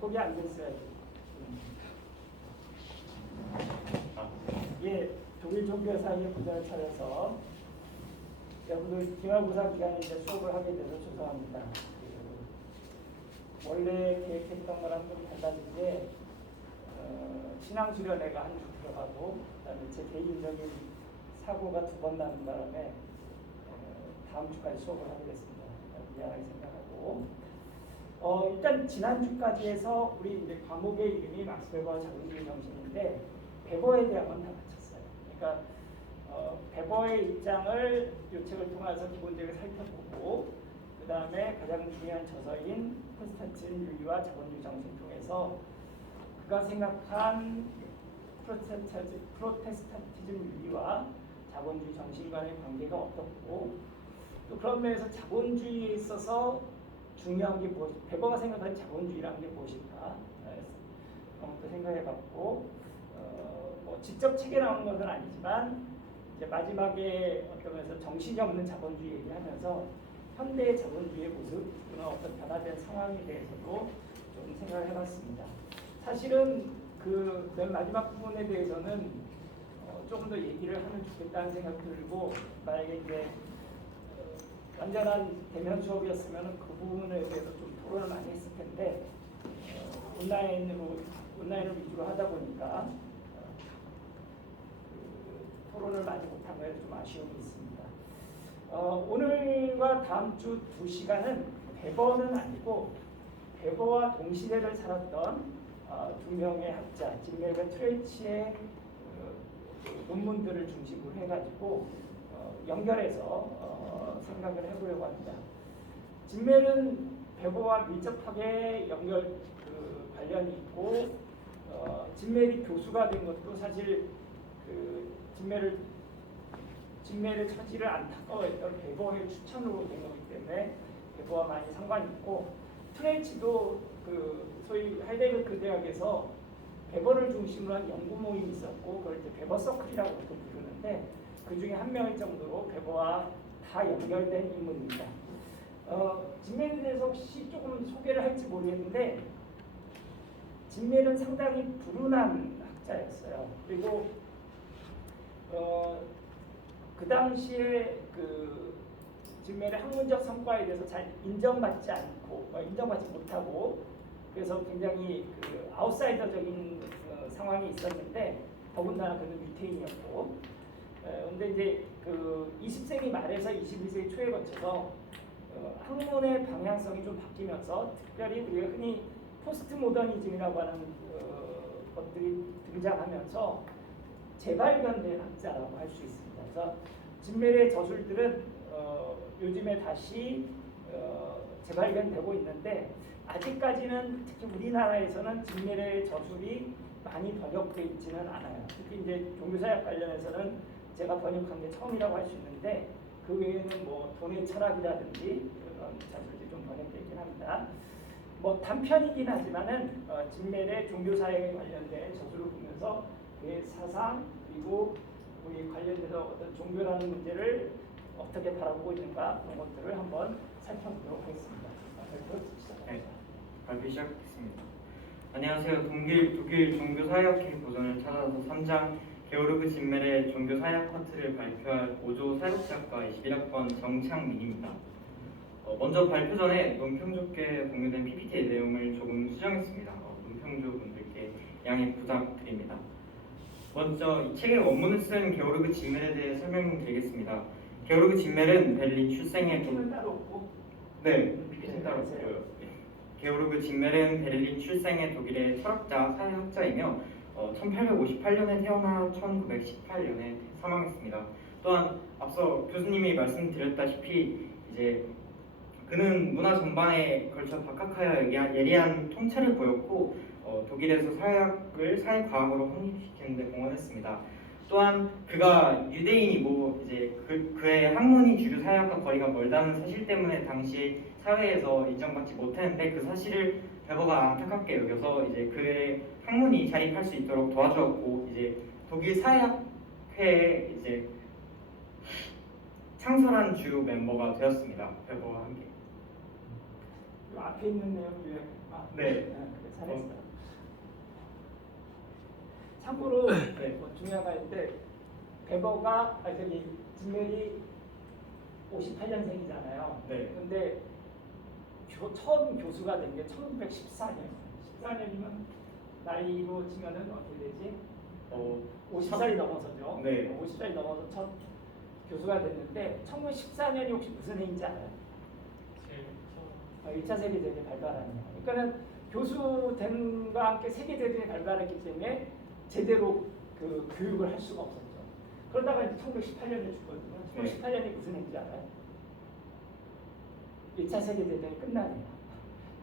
거기 안 됐어야지. 예, 독일 종교사의 부자를 찾아서 여러분들 기말고사 기간에 이제 수업을 하게 돼서 죄송합니다. 원래 계획했던 거랑 좀 달랐는데 신앙수련회가 한 주 들어가고 그다음에 제 개인적인 사고가 2번 나는 바람에 다음 주까지 수업을 하게 됐습니다. 미안하게 생각하고 일단 지난주까지 해서 우리 이제 과목의 이름이 막스 베버와 자본주의 정신인데 베버에 대한 건 다 마쳤어요. 그러니까 베버의 입장을 이 책을 통해서 기본적으로 살펴보고 그 다음에 가장 중요한 저서인 콘스탄틴 윤리와 자본주의 정신 통해서 그가 생각한 프로테스탄티즘 윤리와 자본주의 정신과의 관계가 어떻고 또 그런 면에서 자본주의에 있어서 중요한 게 무엇이, 베버가 생각하는 자본주의라는 게 무엇일까 그런 것도 생각해봤고 뭐 직접 책에 나오는 것은 아니지만 이제 마지막에 어떤 면에서 정신이 없는 자본주의 얘기하면서 현대의 자본주의의 모습 또는 어떤 변화된 상황에 대해서도 좀 생각을 해봤습니다. 사실은 그 맨 마지막 부분에 대해서는 조금 더 얘기를 하면 좋겠다는 생각이 들고 만약에 이제 완전한 대면 수업이었으면 그 부분에 대해서 좀 토론을 많이 했을 텐데 온라인을 위주로 하다 보니까 토론을 많이 못한 거에 좀 아쉬움이 있습니다. 오늘과 다음 주 2시간은 베버는 아니고 베버와 동시대를 살았던 2명의 학자 진멜과 트레이치의 논문들을 중심으로 해가지고 연결해서 생각을 해보려고 합니다. 진멜은 베버와 밀접하게 관련이 있고 진멜이 교수가 된 것도 사실 진멜의 처지를 안타까워했던 베버의 추천으로 된 거기 때문에 베버와 많이 상관이 있고 트레이치도 소위 하이델베르크 대학에서 베버를 중심으로 한 연구 모임이 있었고 그걸 이제 베버 서클이라고 부르는데 그 중에 한 명일 정도로 베버와 다 연결된 인물입니다. 진멜에 대해서 혹시 조금 소개를 할지 모르겠는데 진멜은 상당히 불운한 학자였어요. 그리고 그 당시에 진멜의 학문적 성과에 대해서 잘 인정받지 못하고 그래서 굉장히 아웃사이더적인 상황이 있었는데 더군다나 그는 유태인이었고 근데 이제 20세기 말에서 21세기 초에 거쳐서 학문의 방향성이 좀 바뀌면서 특별히 우리가 흔히 포스트 모더니즘이라고 하는 것들이 등장하면서 재발견된 학자라고 할 수 있습니다. 그래서 진멜의 저술들은 요즘에 다시 재발견되고 있는데 아직까지는 특히 우리나라에서는 진멜의 저술이 많이 번역되어 있지는 않아요. 특히 이제 종교사역 관련해서는 제가 번역한 게 처음이라고 할 수 있는데 그 외에는 뭐 돈의 철학이라든지 그런 자술들이 좀 번역되어 있긴 합니다. 뭐 단편이긴 하지만은 진멜의 종교사역에 관련된 저술을 보면서 그의 사상 그리고 우리 관련돼서 어떤 종교라는 문제를 어떻게 바라보고 있는가 그런 것들을 한번 살펴보도록 하겠습니다. 네, 발표 시작하겠습니다. 안녕하세요. 독일 종교사역회 보전을 찾아서 3장 게오르그 진멜의 종교사역 파트를 발표할 5조 사역작가 21학번 정창민입니다. 먼저 발표 전에 논평조께 공유된 PPT의 내용을 조금 수정했습니다. 논평조 분들께 양해 부탁드립니다. 먼저 이 책의 원문을 쓴 게오르그 진멜에 대해 설명드리겠습니다. 게오르그 진멜은 벨린 출생의 PPT는 따로 없고요. 게오르그 진멜은 베를린 출생의 독일의 철학자, 사회학자이며 1858년에 태어나 1918년에 사망했습니다. 또한 앞서 교수님이 말씀드렸다시피 이제 그는 문화 전반에 걸쳐 박학하여 예리한 통찰을 보였고 독일에서 사회과학으로 확립시키는 데 공헌했습니다. 또한 그가 유대인이고 이제 그의 학문이 주류 사회학과 거리가 멀다는 사실 때문에 당시 사회에서 인정받지 못했는데 그 사실을 베버가 안타깝게 여겨서 이제 그의 학문이 자립할 수 있도록 도와주었고 이제 독일 사회학회에 이제 창설한 주 멤버가 되었습니다. 베버와 함께. 앞에 있는 내용 네. 잘했어. 참고로 뭐 중요한 거 있는데 베버가 진멜이 58년생이잖아요. 네. 근데 처음 교수가 된 게 1914년. 14년이면 나이로 치면은 어떻게 되지? 50살이 넘어서죠. 네. 50살이 넘어서 첫 교수가 됐는데 1914년이 혹시 무슨 해인지 알아요? 1차 세계대전이 발발하는 거. 그러니까는 교수 된과 함께 세계대전이 발발했기 때문에 제대로 그 교육을 할 수가 없었죠. 그러다가 이제 1918년에 죽거든요. 1918년이 무슨 해인지 알아요? 1차 세계대전이 끝나네요.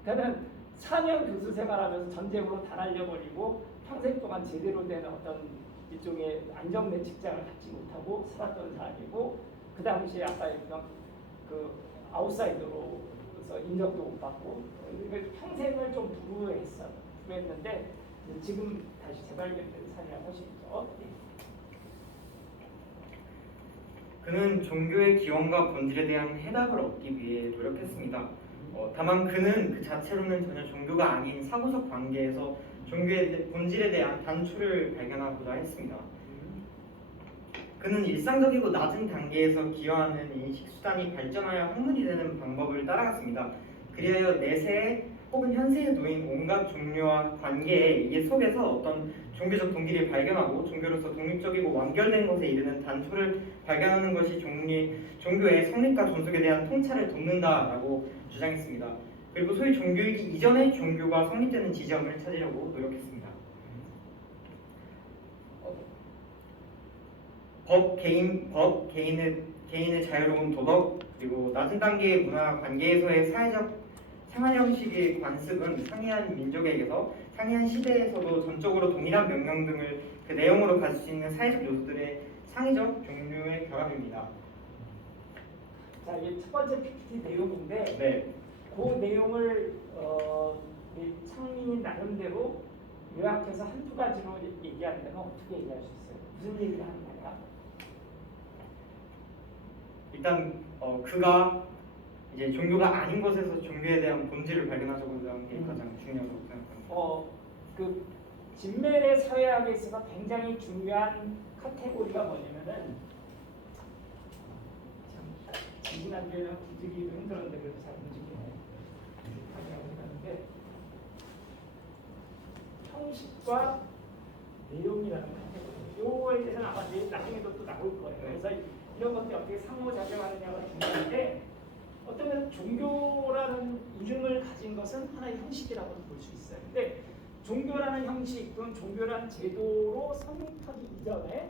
그러니까는 4년 교수 생활하면서 전쟁으로 다 날려버리고 평생 동안 제대로 된 어떤 일종의 안정된 직장을 갖지 못하고 살았던 사람이고 그 당시에 아까 얘기한 그 아웃사이더로서 인정도 못 받고 평생을 좀 불우했는데 지금 다시 재발견된 사례라고 할 수 있죠. 그는 종교의 기원과 본질에 대한 해답을 얻기 위해 노력했습니다. 다만 그는 그 자체로는 전혀 종교가 아닌 사고적 관계에서 종교의 본질에 대한 단초를 발견하고자 했습니다. 그는 일상적이고 낮은 단계에서 기여하는 인식 수단이 발전하여 학문이 되는 방법을 따라갔습니다. 그리하여 내세에 혹은 현세에 놓인 온갖 종류와 관계에 이 속에서 어떤 종교적 동기를 발견하고 종교로서 독립적이고 완결된 것에 이르는 단초를 발견하는 것이 종교의 성립과 존속에 대한 통찰을 돕는다라고 주장했습니다. 그리고 소위 종교이기 이전에 종교가 성립되는 지점을 찾으려고 노력했습니다. 개인의 자유로운 도덕, 그리고 낮은 단계의 문화 관계에서의 사회적 생활 형식의 관습은 상이한 민족에게서 상이한 시대에서도 전적으로 동일한 명령 등을 그 내용으로 가질 수 있는 사회적 요소들의 창의적 종류의 결합입니다. 자, 이게 첫 번째 PPT 내용인데 네. 그 내용을 이 창민이 나름대로 요약해서 한두 가지로 얘기하면 어떻게 얘기할 수 있어요? 무슨 얘기를 하는 거야? 일단 그가 이제 종교가 아닌 것에서 종교에 대한 본질을 발견하자고자 하는 게 가장 중요하다고 생각합니다. 그 진멜의 사회학에 있어서 굉장히 중요한 카테고리가 뭐냐면은 참 지난주에는 움직이기도 힘들었는데 그래도 잘 움직이네. 하는데 형식과 내용이라는 카테고리. 요거에 대해서는 아마 나중에도 또 나올 거예요. 그래서 이런 것들이 어떻게 상호작용하느냐가 중요한데 어떤 면에서 종교라는 이름을 가진 것은 하나의 형식이라고 볼 수 있어요. 근데 종교라는 형식 또는 종교라는 제도로 성립하기 이전에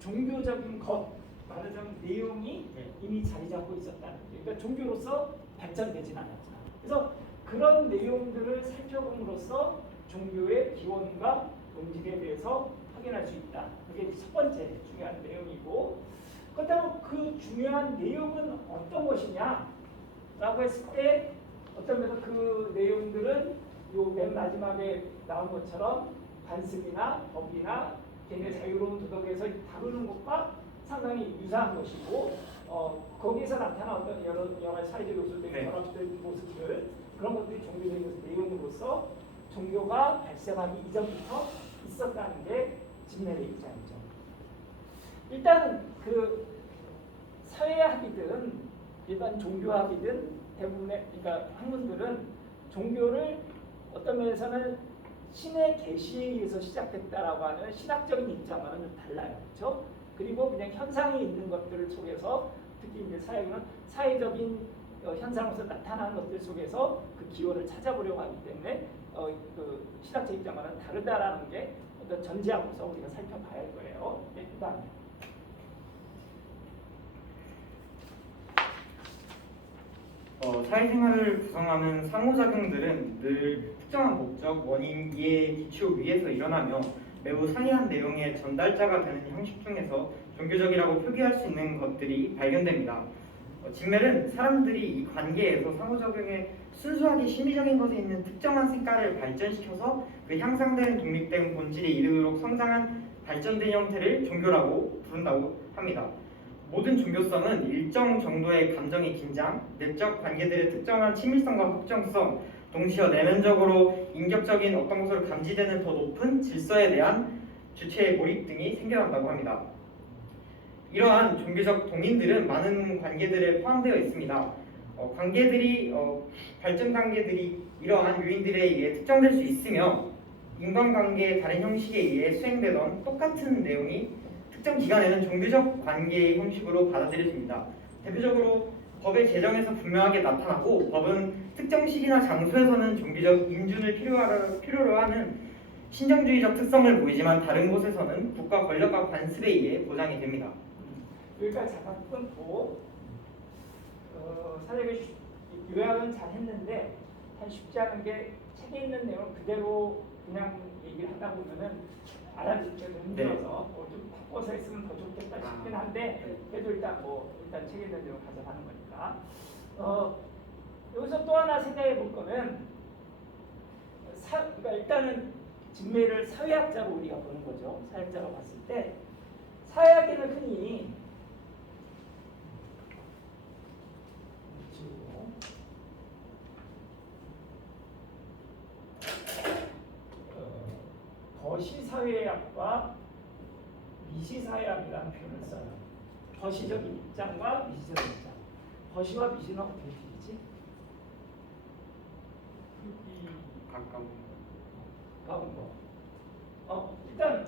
종교적인 것, 말하자면 내용이 이미 자리 잡고 있었다는 거예요. 그러니까 종교로서 발전되진 않았잖아요. 그래서 그런 내용들을 살펴봄으로써 종교의 기원과 본질에 대해서 확인할 수 있다. 그게 첫 번째 중요한 내용이고, 그렇다면 그 중요한 내용은 어떤 것이냐? 라고 했을 때 어떤 면에서 그 내용들은 요 맨 마지막에 나온 것처럼 관습이나 법이나 개인의 자유로운 도덕에서 다루는 것과 상당히 유사한 것이고 거기에서 나타난 어떤 여러 가지 사회적 요소들의 결합된 모습들 그런 것들이 종교적인 내용으로서 종교가 발생하기 이전부터 있었다는 게 진멜의 입장이죠. 일단 그 사회학이든 일반 종교학이든 대부분의 그러니까 학문들은 종교를 어떤 면에서는 신의 계시에 의해서 시작됐다라고 하는 신학적인 입장과는 좀 달라요, 그렇죠? 그리고 그냥 현상이 있는 것들을 속에서 특히 이제 사회적인 현상으로서 나타나는 것들 속에서 그 기원을 찾아보려고 하기 때문에 그 신학적 입장과는 다르다라는 게 어떤 전제하고서 우리가 살펴봐야 할 거예요. 네, 그다음에. 사회생활을 구성하는 상호작용들은 늘 특정한 목적, 원인, 이해의 기초 위에서 일어나며 매우 상이한 내용의 전달자가 되는 형식 중에서 종교적이라고 표기할 수 있는 것들이 발견됩니다. 진멜은 사람들이 이 관계에서 상호작용에 순수하게 심리적인 것에 있는 특정한 색깔을 발전시켜서 그 향상되는 독립된 본질에 이르도록 성장한 발전된 형태를 종교라고 부른다고 합니다. 모든 종교성은 일정 정도의 감정의 긴장, 내적 관계들의 특정한 친밀성과 확정성, 동시에 내면적으로 인격적인 어떤 것으로 감지되는 더 높은 질서에 대한 주체의 몰입 등이 생겨난다고 합니다. 이러한 종교적 동인들은 많은 관계들에 포함되어 있습니다. 발전 단계들이 이러한 요인들에 의해 특정될 수 있으며 인간관계의 다른 형식에 의해 수행되던 똑같은 내용이 특정 기간에는 종교적 관계의 형식으로 받아들여집니다. 대표적으로 법의 제정에서 분명하게 나타나고 법은 특정 시기나 장소에서는 종교적 인준을 필요로 하는 신정주의적 특성을 보이지만 다른 곳에서는 국가 권력과 관습에 의해 보장이 됩니다. 여기까지 잠깐 끊고 사실 요약은 잘 했는데 사실 쉽지 않은 게 책에 있는 내용 그대로 그냥 얘기를 하다 보면은 알아듣기가 좀 힘들어서 좀 바꿔서 했으면 더 좋겠다 싶긴 한데 그래도 일단 책에 있는 내용 가져가는 거니까 여기서 또 하나 생각해 볼 거는 그러니까 일단은 진매를 사회학자로 우리가 보는 거죠. 사회학자로 봤을 때 사회학에는 흔히 거시사회학과 미시사회학이라는 표현을 써요. 거시적인 입장과 미시적인 입장. 거시와 미시는 어떻게 들리지? 가까운 거. 일단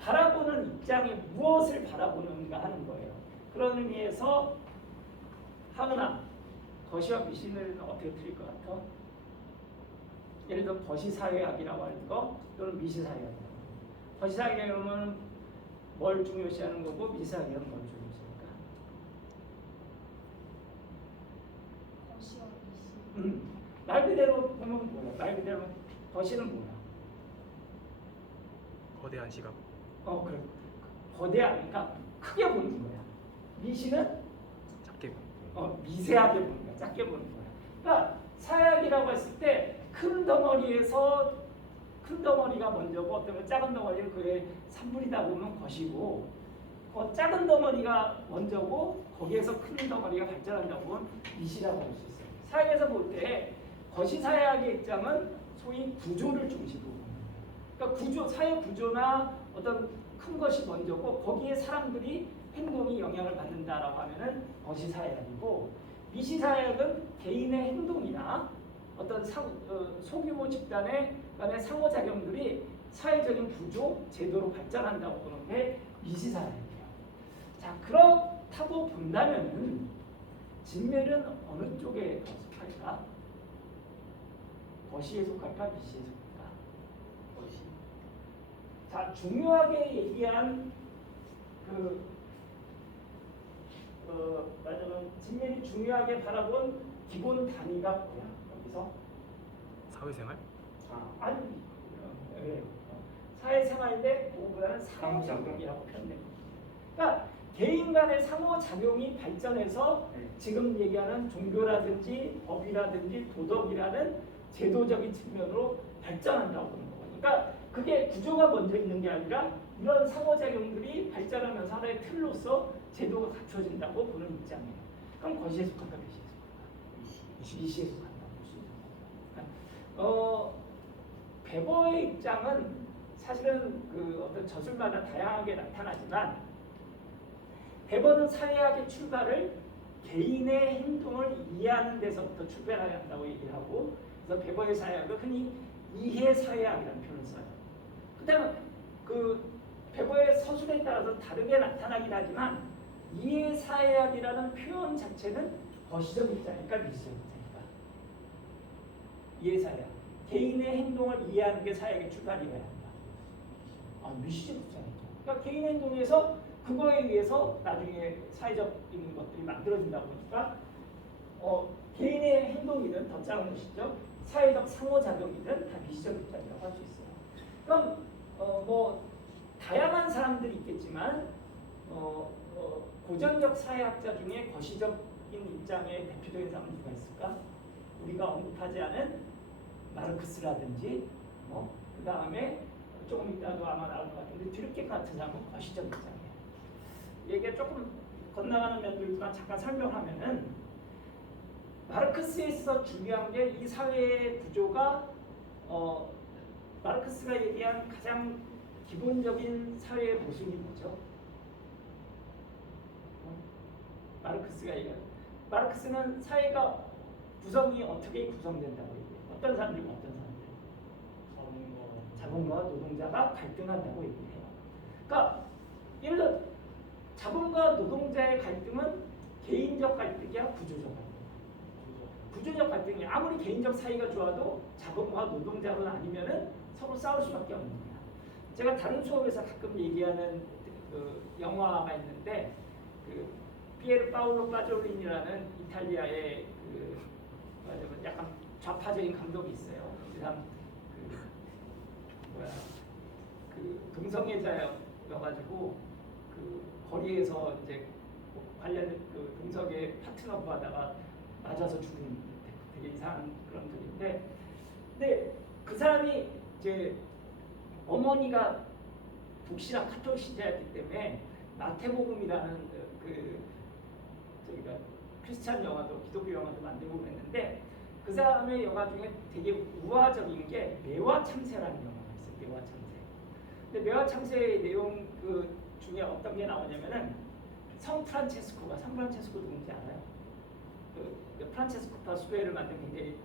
바라보는 입장이 무엇을 바라보는가 하는 거예요. 그런 의미에서 하은아, 거시와 미시는 어떻게 들릴 것 같아? 예를 들어 거시사회학이라고 하는 거 또는 미시사회학이라고 하는 거. 거시사회학은 뭘 중요시하는 거고 미시사회학은 뭘 중요시할까? 거시와 미시. 말 그대로 보면 뭐야? 말 그대로 거시는 뭐야? 거대한 시각. 그래. 거대하니까 크게 보는 거야. 미시는 작게. 미세하게 보는 거야. 작게 보는 거야. 그러니까 사회학이라고 했을 때 큰 덩어리에서 큰 덩어리가 먼저고 어떤 작은 덩어리는 그의 산물이다 보면 것이고 작은 덩어리가 먼저고 거기에서 큰 덩어리가 발전한다고 보면 미시라고 할 수 있어요. 사회에서 볼 때 거시사회학의 입장은 소위 구조를 중심으로 보는 거예요. 그러니까 사회 구조나 어떤 큰 것이 먼저고 거기에 사람들이 행동이 영향을 받는다라고 하면은 거시사회학이고 미시사회학은 개인의 행동이나 어떤 소규모 집단의 간의 상호작용들이 사회적인 구조, 제도로 발전한다고 보는 게 미시사회학이에요. 자, 그렇다고 본다면은 진멸은 어느 쪽에 더 속할까? 거시에 속할까? 미시에 속할까? 거시. 자, 중요하게 얘기한 말하자면 진멸이 중요하게 바라본 기본 단위가 뭐야? 여기서 사회생활? 아니 사회생활인데 그거보다는 상호작용이라고 표현됩니다. 그러니까 개인 간의 상호작용이 발전해서 지금 얘기하는 종교라든지 법이라든지 도덕이라는 제도적인 측면으로 발전한다고 보는 거거든요. 그러니까 그게 구조가 먼저 있는 게 아니라 이런 상호작용들이 발전하면서 하나의 틀로서 제도가 갖춰진다고 보는 입장이에요. 그럼 거시에 속한다, 미시에 속한다? 미시에 속한다. 베버의 입장은 사실은 어떤 저술마다 다양하게 나타나지만 베버는 사회학의 출발을 개인의 행동을 이해하는 데서부터 출발해야 한다고 얘기를 하고 그래서 베버의 사회학은 흔히 이해사회학이라는 표현을 써요. 그다음에 베버의 서술에 따라서 다르게 나타나긴 하지만 이해사회학이라는 표현 자체는 거시적 입장이니까 미시적 입장이니까 이해사회학 개인의 행동을 이해하는 게 사회학의 출발이어야 한다. 미시적 입장이죠. 그러니까 개인의 행동에서 그거에 의해서 나중에 사회적인 것들이 만들어진다고 보니까 개인의 행동이든 더 작은 것이죠. 사회적 상호작용이든 다 미시적 입장이라고 할 수 있어요. 그럼 다양한 사람들이 있겠지만 고전적 사회학자 중에 거시적인 입장의 대표적인 사람은 누가 있을까? 우리가 언급하지 않은 마르크스라든지 그 다음에 조금 이따도 아마 나올 것 같은데 드류킹 같은 사람은 거시적 입장이에요. 얘기가 조금 건너가는 면도 있지만 잠깐 설명하면은 마르크스에서 중요한 게 이 사회의 구조가 마르크스가 얘기한 가장 기본적인 사회의 모습이 뭐죠? 마르크스가 얘기한 마르크스는 사회가 구성이 어떻게 구성된다고 얘기해요. 어떤 사람들과 어떤 사람들? 자본가와 노동자가 갈등한다고 얘기해요. 그러니까 예를 들어 자본과 노동자의 갈등은 개인적 갈등이야, 구조적 갈등. 구조적 갈등이 아무리 개인적 사이가 좋아도 자본과 노동자로 나뉘면은 서로 싸울 수밖에 없는 거야. 제가 다른 수업에서 가끔 얘기하는 그 영화가 있는데 그 피에르 파올로 파졸리니라는 이탈리아의 그 약간 좌파적인 감독이 있어요. 그 사람 그 동성애자여가지고 그 거리에서 이제 관련 그 동성애 파트너 구하다가 맞아서 죽은 되게 이상한 그런 분인데, 근데 그 사람이 이제 어머니가 독실한 카톨릭 신자였기 때문에 마태복음이라는 그 저기가 크리스찬 영화도 기독교 영화도 만들고 그랬는데 그 사람의 영화 중에 되게 우화적인 게 매화 참새라는 영화가 있어요. 매화 참새. 근데 매화 참새의 내용 그 중에 어떤 게 나오냐면은 성 프란체스코 누군지 알아요? 그 프란체스코 바수베를 만든 굉장히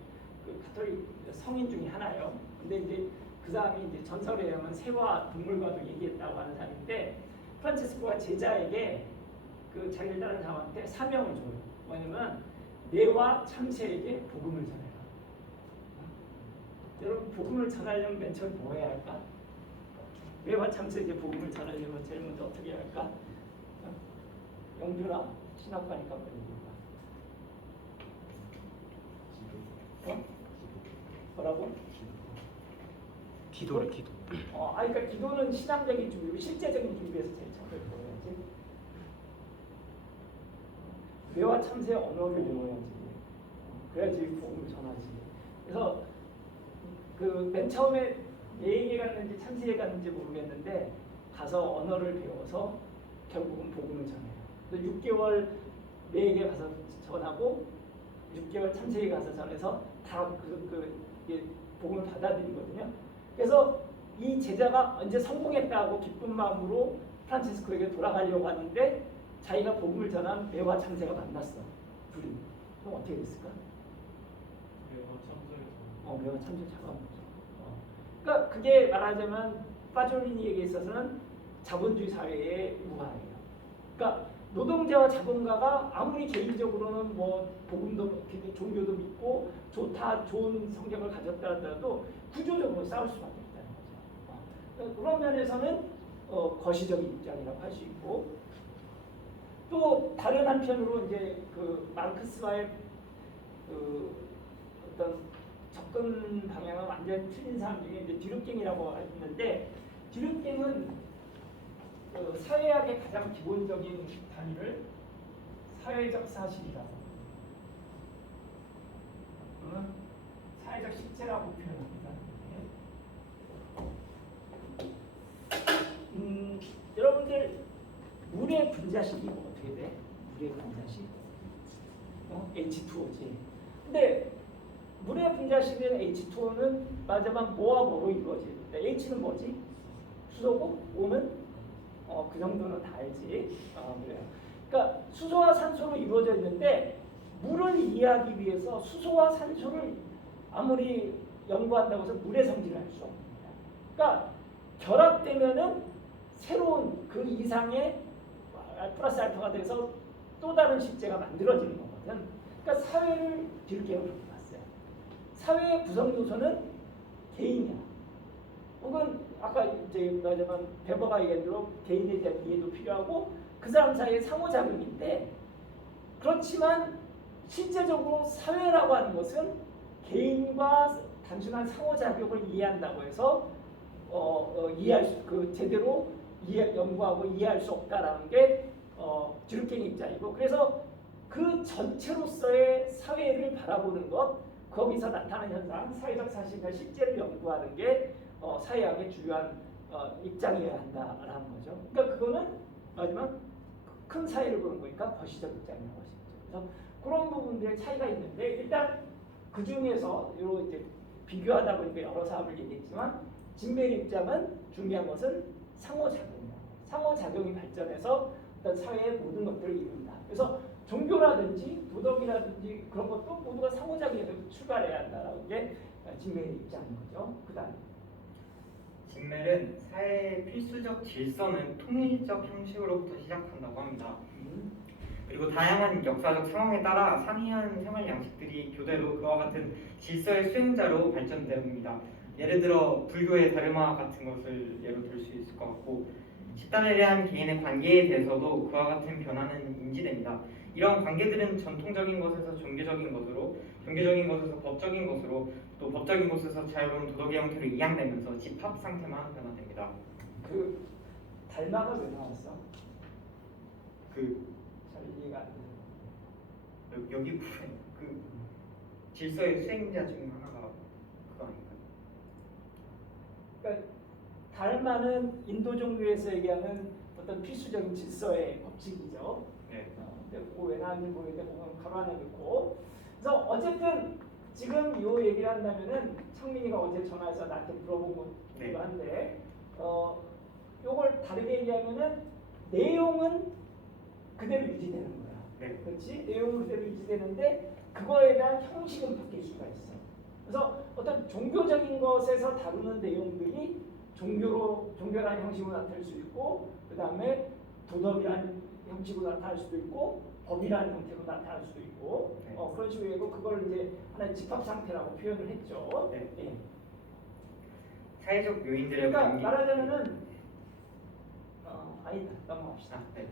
그 가톨릭 성인 중에 하나예요. 근데 이제 그 사람이 이제 전설에 의하면 새와 동물과도 얘기했다고 하는 사람인데 프란체스코가 제자에게 그 자기를 따르는 사람한테 사명을 줘요. 뭐냐면 매와 참새에게 복음을 전해라. 여러분 복음을 전하려면 맨 처음 뭐 해야 할까? 매와 참새에게 복음을 전하려면 제일 먼저 어떻게 해야 할까? 영준아 신학과니까 뭐라고? 기도래 기도. 그러니까 기도는 신앙적인 준비고 실제적인 준비에서 제일 처음에 배워야지. 매와 참새 언어를 배워야지. 그래야지 복음을 전하지. 그래서 그 맨 처음에 매에게 갔는지 참새에 갔는지 모르겠는데 가서 언어를 배워서 결국은 복음을 전해요. 그래서 6개월 매에게 가서 전하고 6개월 참새에 가서 전해서 다 복음을 받아들이거든요. 그래서 이 제자가 언제 성공했다고 기쁜 마음으로 프란체스코에게 돌아가려고 하는데 자기가 복음을 전한 매와 참새가 만났어. 둘이. 그럼 어떻게 됐을까? 매와 참새 잡아먹죠. 그러니까 그게 말하자면 파졸리니에게 있어서는 자본주의 사회의 우화예요. 그러니까 노동자와 자본가가 아무리 개인적으로는 뭐 복음도 종교도 믿고 좋은 성격을 가졌다 하더라도 구조적으로 싸울 수밖에 없다는 거죠. 그런 면에서는 거시적인 입장이라고 할 수 있고, 또 다른 한편으로 이제 그 마르크스와의 그 어떤 접근 방향은 완전 틀린 사람 중에 이제 뒤룩갱이라고 있는데, 뒤룩갱은 그 사회학의 가장 기본적인 단위를 사회적 사실이라고, 사회적 실체라고 표현합니다. 여러분들 물의 분자식이 어떻게 돼? 물의 분자식? H2O지. 근데 물의 분자식인 H2O는 마지막 뭐와 뭐로 이루어지는데 H는 뭐지? 수소고 O는 그 정도는 다 알지. 그래요. 그러니까 수소와 산소로 이루어져 있는데 물을 이해하기 위해서 수소와 산소를 아무리 연구한다고 해서 물의 성질을 알 수 없습니다. 그러니까 결합되면은 새로운 그 이상의 플러스 알파가 돼서 또 다른 실제가 만들어지는 거거든. 그러니까 사회를 뒤늦게 그렇게 봤어요. 사회의 구성 요소는 개인이야. 혹은 아까 이제 말하자면 베버가 얘기한 대로 개인에 대한 이해도 필요하고 그 사람 사이의 상호작용인데, 그렇지만 실제적으로 사회라고 하는 것은 개인과 단순한 상호작용을 이해한다고 해서 이해할 수, 제대로 연구하고 이해할 수 없다라는 게 뒤룩갱이 입장이고, 그래서 그 전체로서의 사회를 바라보는 것, 거기서 나타나는 현상, 사회적 사실과 실제를 연구하는 게 사회학의 중요한 입장이어야 한다라는 거죠. 그러니까 그거는 마지막 큰 사회를 보는 거니까 거시적 입장이라고 할 수 있죠. 그래서 그런 부분들의 차이가 있는데 일단 그 중에서 요 이제 비교하다 보니까 여러 사업을 얘기했지만 진메리 입장은 중요한 것은 상호작용이다. 상호작용이 발전해서 어떤 사회의 모든 것들을 이룬다. 그래서 종교라든지 도덕이라든지 그런 것도 모두가 상호작용에서 출발해야 한다라는 게 진메리 입장인 거죠. 그다음 직멜은 사회의 필수적 질서는 통일적 형식으로부터 시작한다고 합니다. 그리고 다양한 역사적 상황에 따라 상이한 생활 양식들이 교대로 그와 같은 질서의 수행자로 발전됩니다. 예를 들어 불교의 다르마 같은 것을 예로 들 수 있을 것 같고 집단에 대한 개인의 관계에 대해서도 그와 같은 변화는 인지됩니다. 이런 관계들은 전통적인 것에서 종교적인 것으로, 종교적인 것에서 법적인 것으로, 또 법적인 것에서 자유로운 도덕의 형태로 이양되면서 집합 상태만 변화됩니다. 그 달마가 왜 나왔어? 그 잘 이해가 안 돼요. 여기 부분 그 질서의 수행자 중 하나가 그거 아닌가요? 그러니까 달마는 인도 종교에서 얘기하는 어떤 필수적인 질서의 법칙이죠. 네. 근데 그거 왜 나왔는지 모르겠는데 보면 가로 하나 넣고. 그래서 어쨌든 지금 요 얘기를 한다면은 창민이가 어제 전화해서 나한테 물어본 것이기도 네. 한데 요걸 다르게 얘기하면은 내용은 그대로 유지되는 거야. 네. 그렇지? 내용은 그대로 유지되는데 그거에 대한 형식은 바뀔 수가 있어. 그래서 어떤 종교적인 것에서 다루는 내용들이 종교라는 형식으로 나타날 수 있고, 그 다음에 도덕이라는 형식으로 나타날 수도 있고, 법이라는 형태로 나타날 수도 있고, 네. 그런 식으로 해고 그걸 이제 하나의 집합 상태라고 표현을 했죠. 네. 예. 사회적 요인들의 그러니까 관계. 말하자면은 아니다 넘어갑시다. 네.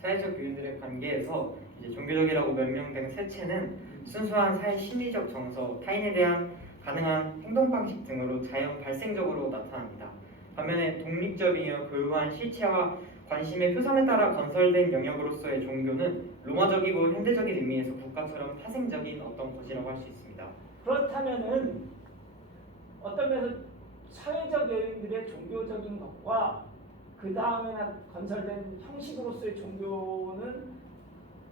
사회적 요인들의 관계에서 이제 종교적이라고 명명된 세체는 순수한 사회 심리적 정서, 타인에 대한 가능한 행동 방식 등으로 자연 발생적으로 나타납니다. 반면에 독립적이며 고유한 실체와 관심의 표선에 따라 건설된 영역으로서의 종교는 로마적이고 현대적인 의미에서 국가처럼 파생적인 어떤 것이라고 할 수 있습니다. 그렇다면은 어떤 면에서 사회적 요인들의 종교적인 것과 그 다음에 건설된 형식으로서의 종교는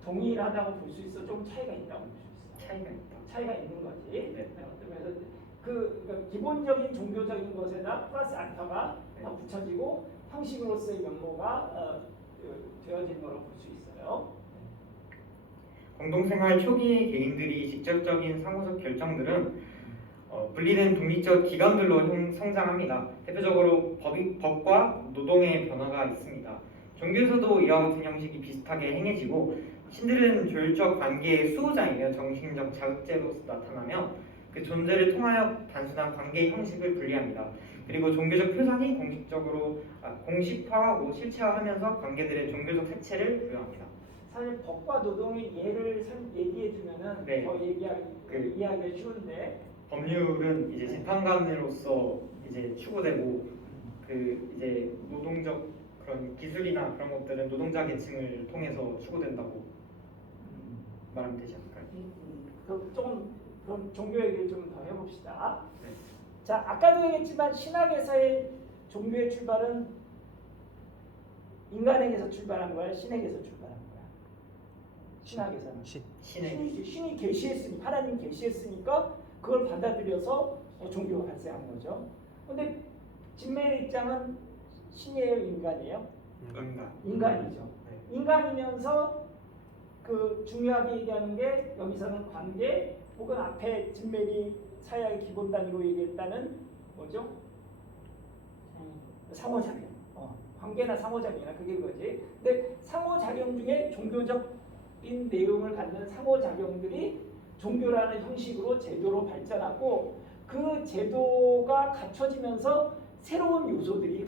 동일하다고 볼 수 있어. 좀 차이가 있다고 볼 수 있어. 차이가 있다. 차이가 있는 거지. 네. 어떤 면에서 그러니까 기본적인 종교적인 것에다 플러스 알파가 네. 붙여지고 형식으로서의 면모가 되어지는 거라고 볼 수 있어요. 공동생활 초기의 개인들이 직접적인 상호적 결정들은 분리된 독립적 기관들로 성장합니다. 대표적으로 법과 노동의 변화가 있습니다. 종교에서도 이와 같은 형식이 비슷하게 행해지고 신들은 조율적 관계의 수호자이며 정신적 자극제로서 나타나며 그 존재를 통하여 단순한 관계의 형식을 분리합니다. 그리고 종교적 표상이 공식화하고 실체화하면서 관계들의 종교적 색채를 부여합니다. 사실 법과 노동의 예를 얘기해주면은 네. 더 이해하기가 쉬운데 법률은 이제 재판관으로서 이제 추구되고 그 이제 노동적 그런 기술이나 그런 것들은 노동자 계층을 통해서 추구된다고 말하면 되지 않을까요? 그럼 조금 그럼 종교 얘기를 좀 더 해봅시다. 네. 자, 아까도 얘기했지만 신학에서의 종교의 출발은 인간에게서 출발한 거야, 신에게서 출발한 거야. 신학에서는 신이 계시했으니 하나님 계시했으니까 그걸 받아들여서 종교가 발생한 거죠. 근데 진메의 입장은 신이에요, 인간이에요? 인간이죠. 네. 인간이면서 그 중요하게 얘기하는 게 여기서는 관계 혹은 앞에 진메리 사회의 기본 단위로 얘기했다는 뭐죠? 상호작용. 관계나 상호작용이나 그게 그거지. 근데 상호작용 중에 종교적인 내용을 갖는 상호작용들이 종교라는 형식으로 제도로 발전하고 그 제도가 갖춰지면서 새로운 요소들이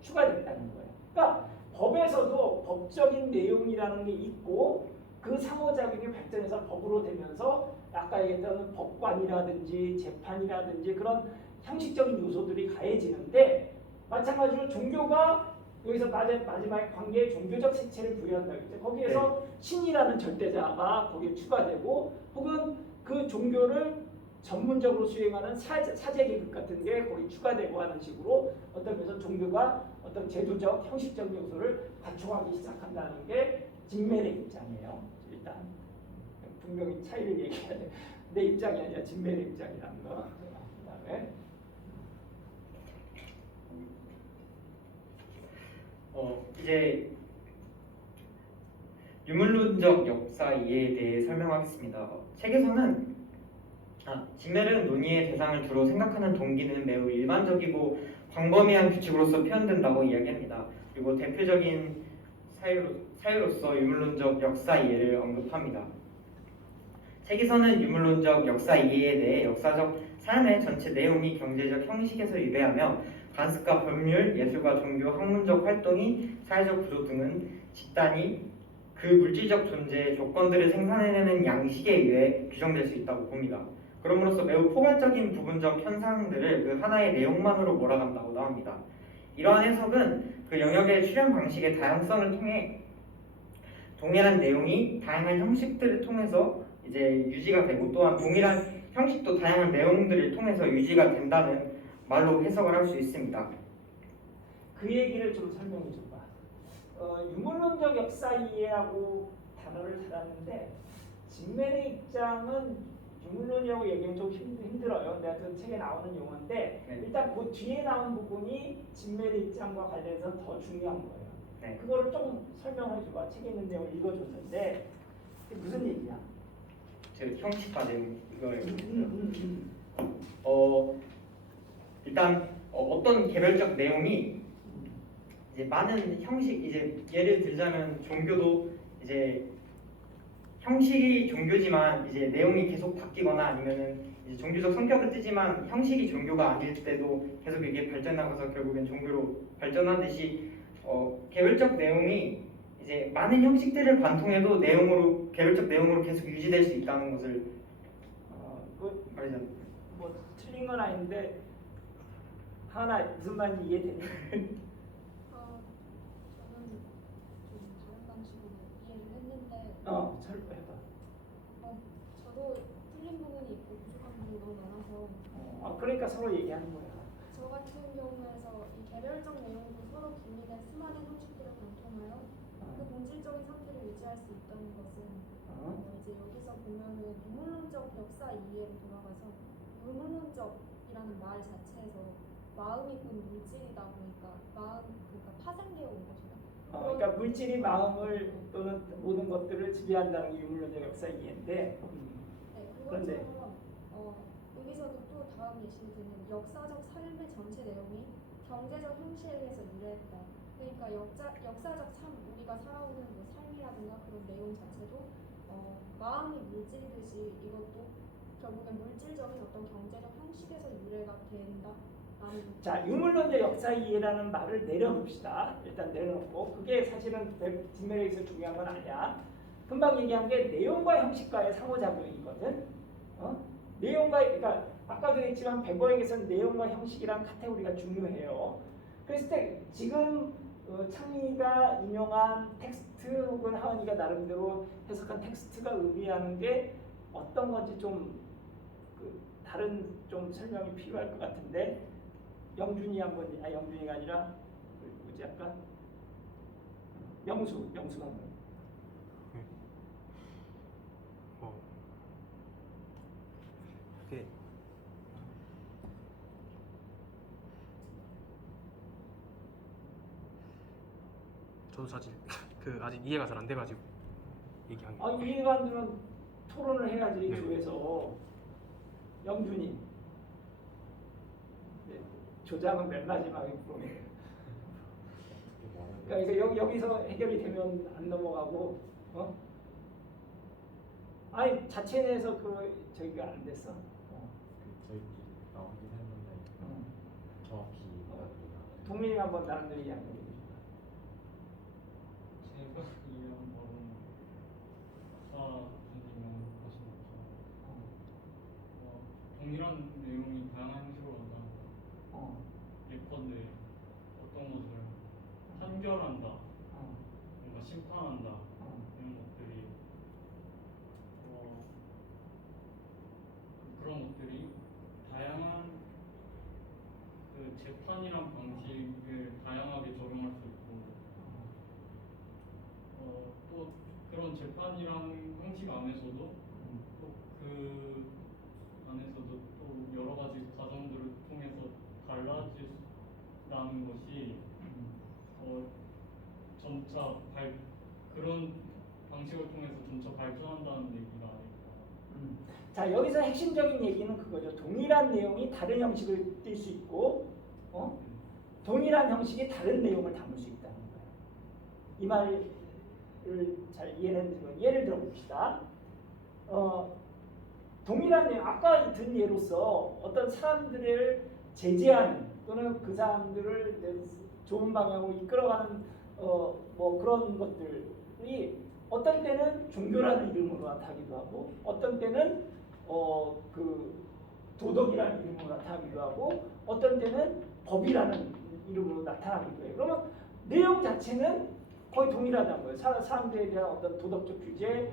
추가됐다는 거예요. 그러니까 법에서도 법적인 내용이라는 게 있고 그 상호작용이 발전해서 법으로 되면서 아까 얘기했던 법관이라든지 재판이라든지 그런 형식적인 요소들이 가해지는데 마찬가지로 종교가 여기서 마지막에 관계에 종교적 색채를 부여한다고 했죠. 거기에서 신이라는 절대자가 거기에 추가되고 혹은 그 종교를 전문적으로 수행하는 사제계급 같은 게 거기 추가되고 하는 식으로 어떤 면에서 종교가 어떤 제도적 형식적 요소를 갖춰가기 시작한다는 게 진메의 입장이에요. 일단 분명히 차이를 얘기해야 돼. 내 입장이 아니라 진멜의 입장이라는 거. 그다음에 이제 유물론적 역사 이해에 대해 설명하겠습니다. 책에서는 진멸은 논의의 대상을 주로 생각하는 동기는 매우 일반적이고 광범위한 규칙으로서 표현된다고 이야기합니다. 그리고 대표적인 사유로서 유물론적 역사 이해를 언급합니다. 책에서는 유물론적 역사 이해에 대해 역사적 삶의 전체 내용이 경제적 형식에서 유래하며 관습과 법률, 예술과 종교, 학문적 활동이 사회적 구조 등은 집단이 그 물질적 존재의 조건들을 생산해내는 양식에 의해 규정될 수 있다고 봅니다. 그럼으로써 매우 포괄적인 부분적 현상들을 그 하나의 내용만으로 몰아간다고 나옵니다. 이러한 해석은 그 영역의 출현 방식의 다양성을 통해 동일한 내용이 다양한 형식들을 통해서 이제 유지가 되고 또한 동일한 형식도 다양한 내용들을 통해서 유지가 된다는 말로 해석을 할 수 있습니다. 그 얘기를 좀 설명해 줘봐. 유물론적 역사 이해라고 단어를 달았는데 진멜의 입장은 유물론이라고 얘기하면 좀 힘들어요. 내가 그 책에 나오는 용어인데 네. 일단 그 뒤에 나온 부분이 진멜의 입장과 관련해서 더 중요한 거예요. 네. 그거를 좀 설명해 줘봐. 책에 있는 내용을 읽어줬는데 그게 무슨 얘기야? 즉 형식화 내용 이거예요. 음. 일단 어떤 개별적 내용이 이제 많은 형식 이제 예를 들자면 종교도 이제 형식이 종교지만 이제 내용이 계속 바뀌거나 아니면은 이제 종교적 성격을 띠지만 형식이 종교가 아닐 때도 계속 이게 발전하면서 결국엔 종교로 발전하듯이 개별적 내용이 이제 많은 형식들을 관통해도 내용으로 개별적 내용으로 계속 유지될 수 있다는 것을 말이죠. 뭐 틀린 건 아닌데 하나 무슨 말인지 이해되니? 저는 좀 다른 방식으로 이해를 했는데 설명해봐. 저도 틀린 부분이 있고 부족한 부분이 너무 많아서 그러니까 서로 얘기하는 거야. 저 같은 경우에서 이 개별적 내용도 서로 분리된 수많은 형식들을 관통하여 그 본질적인 상태를 유지할 수 있다는 것은 이제 여기서 보면은 유물론적 역사 이해로 돌아가서 유물론적이라는 말 자체에서 마음이 곧 물질이다 보니까 그러니까 파생되어 온 거잖아요. 그러니까 물질이 마음을 또는 모든 것들을 지배한다는 게 유물론적 역사 이해인데. 네, 그런데 그것처럼 여기서도 또 다음 예시를 들면 역사적 삶의 전체 내용이 경제적 형식에서 유래했다. 그러니까 역사적 삶, 우리가 살아오는 뭐 삶이라든가 그런 내용 자체도 마음이 물질이듯이 이것도 결국엔 물질적인 어떤 경제적 형식에서 유래가 된다. 자, 유물론적 역사 이해라는 말을 내려놓읍시다. 일단 내려놓고 그게 사실은 뒷면에서 중요한 건 아니야. 금방 얘기한 게 내용과 형식과의 상호작용이거든. 내용과 그러니까 아까도 했지만 백어에게서는 내용과 형식이란 카테고리가 중요해요. 그랬을 때 지금 창희가 인용한 텍스트 혹은 하은이가 나름대로 해석한 텍스트가 의미하는 게 어떤 건지 좀 다른 좀 설명이 필요할 것 같은데. 영준이 한번 영준이가 아니라 뭐지 아까 명수가 한번. 그게 저도 사실 아직 이해가 잘 안 돼가지고 얘기한 게. 이해가 안 되면 토론을 해야지. 네. 교회에서. 영준이. 조장은 맨 마지막에 물어내. 그러니까 여기서 해결이 되면 안 넘어가고, 아니 자체 내에서 저기가 안 됐어. 저희끼리 나오긴 했는데 정확히 동민이 한번 나름대로 이야기해 줘. 제가 이해한 바로는 아까 교수님이 하신 것처럼 동일한 내용이 다양한 형식으로 온다는 거. 예컨대 어떤 것을 판결한다, 뭔가 심판한다 이런 것들이 그런 것들이 다양한 그 재판이란 방식을 다양하게 적용할 수 있고 또 그런 재판이란 형식 안에서도 그 안에서도 또 여러 가지 과정들을 통해서 달라지라는 것이 점차 그런 방식을 통해서 점차 발전한다는 얘기가 아닐까. 자, 여기서 핵심적인 얘기는 그거죠. 동일한 내용이 다른 형식을 띌 수 있고, 동일한 형식이 다른 내용을 담을 수 있다는 거예요. 이 말을 잘 예를 들어 봅시다. 동일한 내용, 아까 든 예로서 어떤 사람들을 제재하는 또는 그 사람들을 좋은 방향으로 이끌어가는 뭐 그런 것들이 어떤 때는 종교라는 이름으로 나타나기도 하고, 어떤 때는 그 도덕이라는 이름으로 나타나기도 하고, 어떤 때는 법이라는 이름으로 나타나기도 해요. 그러면 내용 자체는 거의 동일하다는 거예요. 사람들에 대한 어떤 도덕적 규제,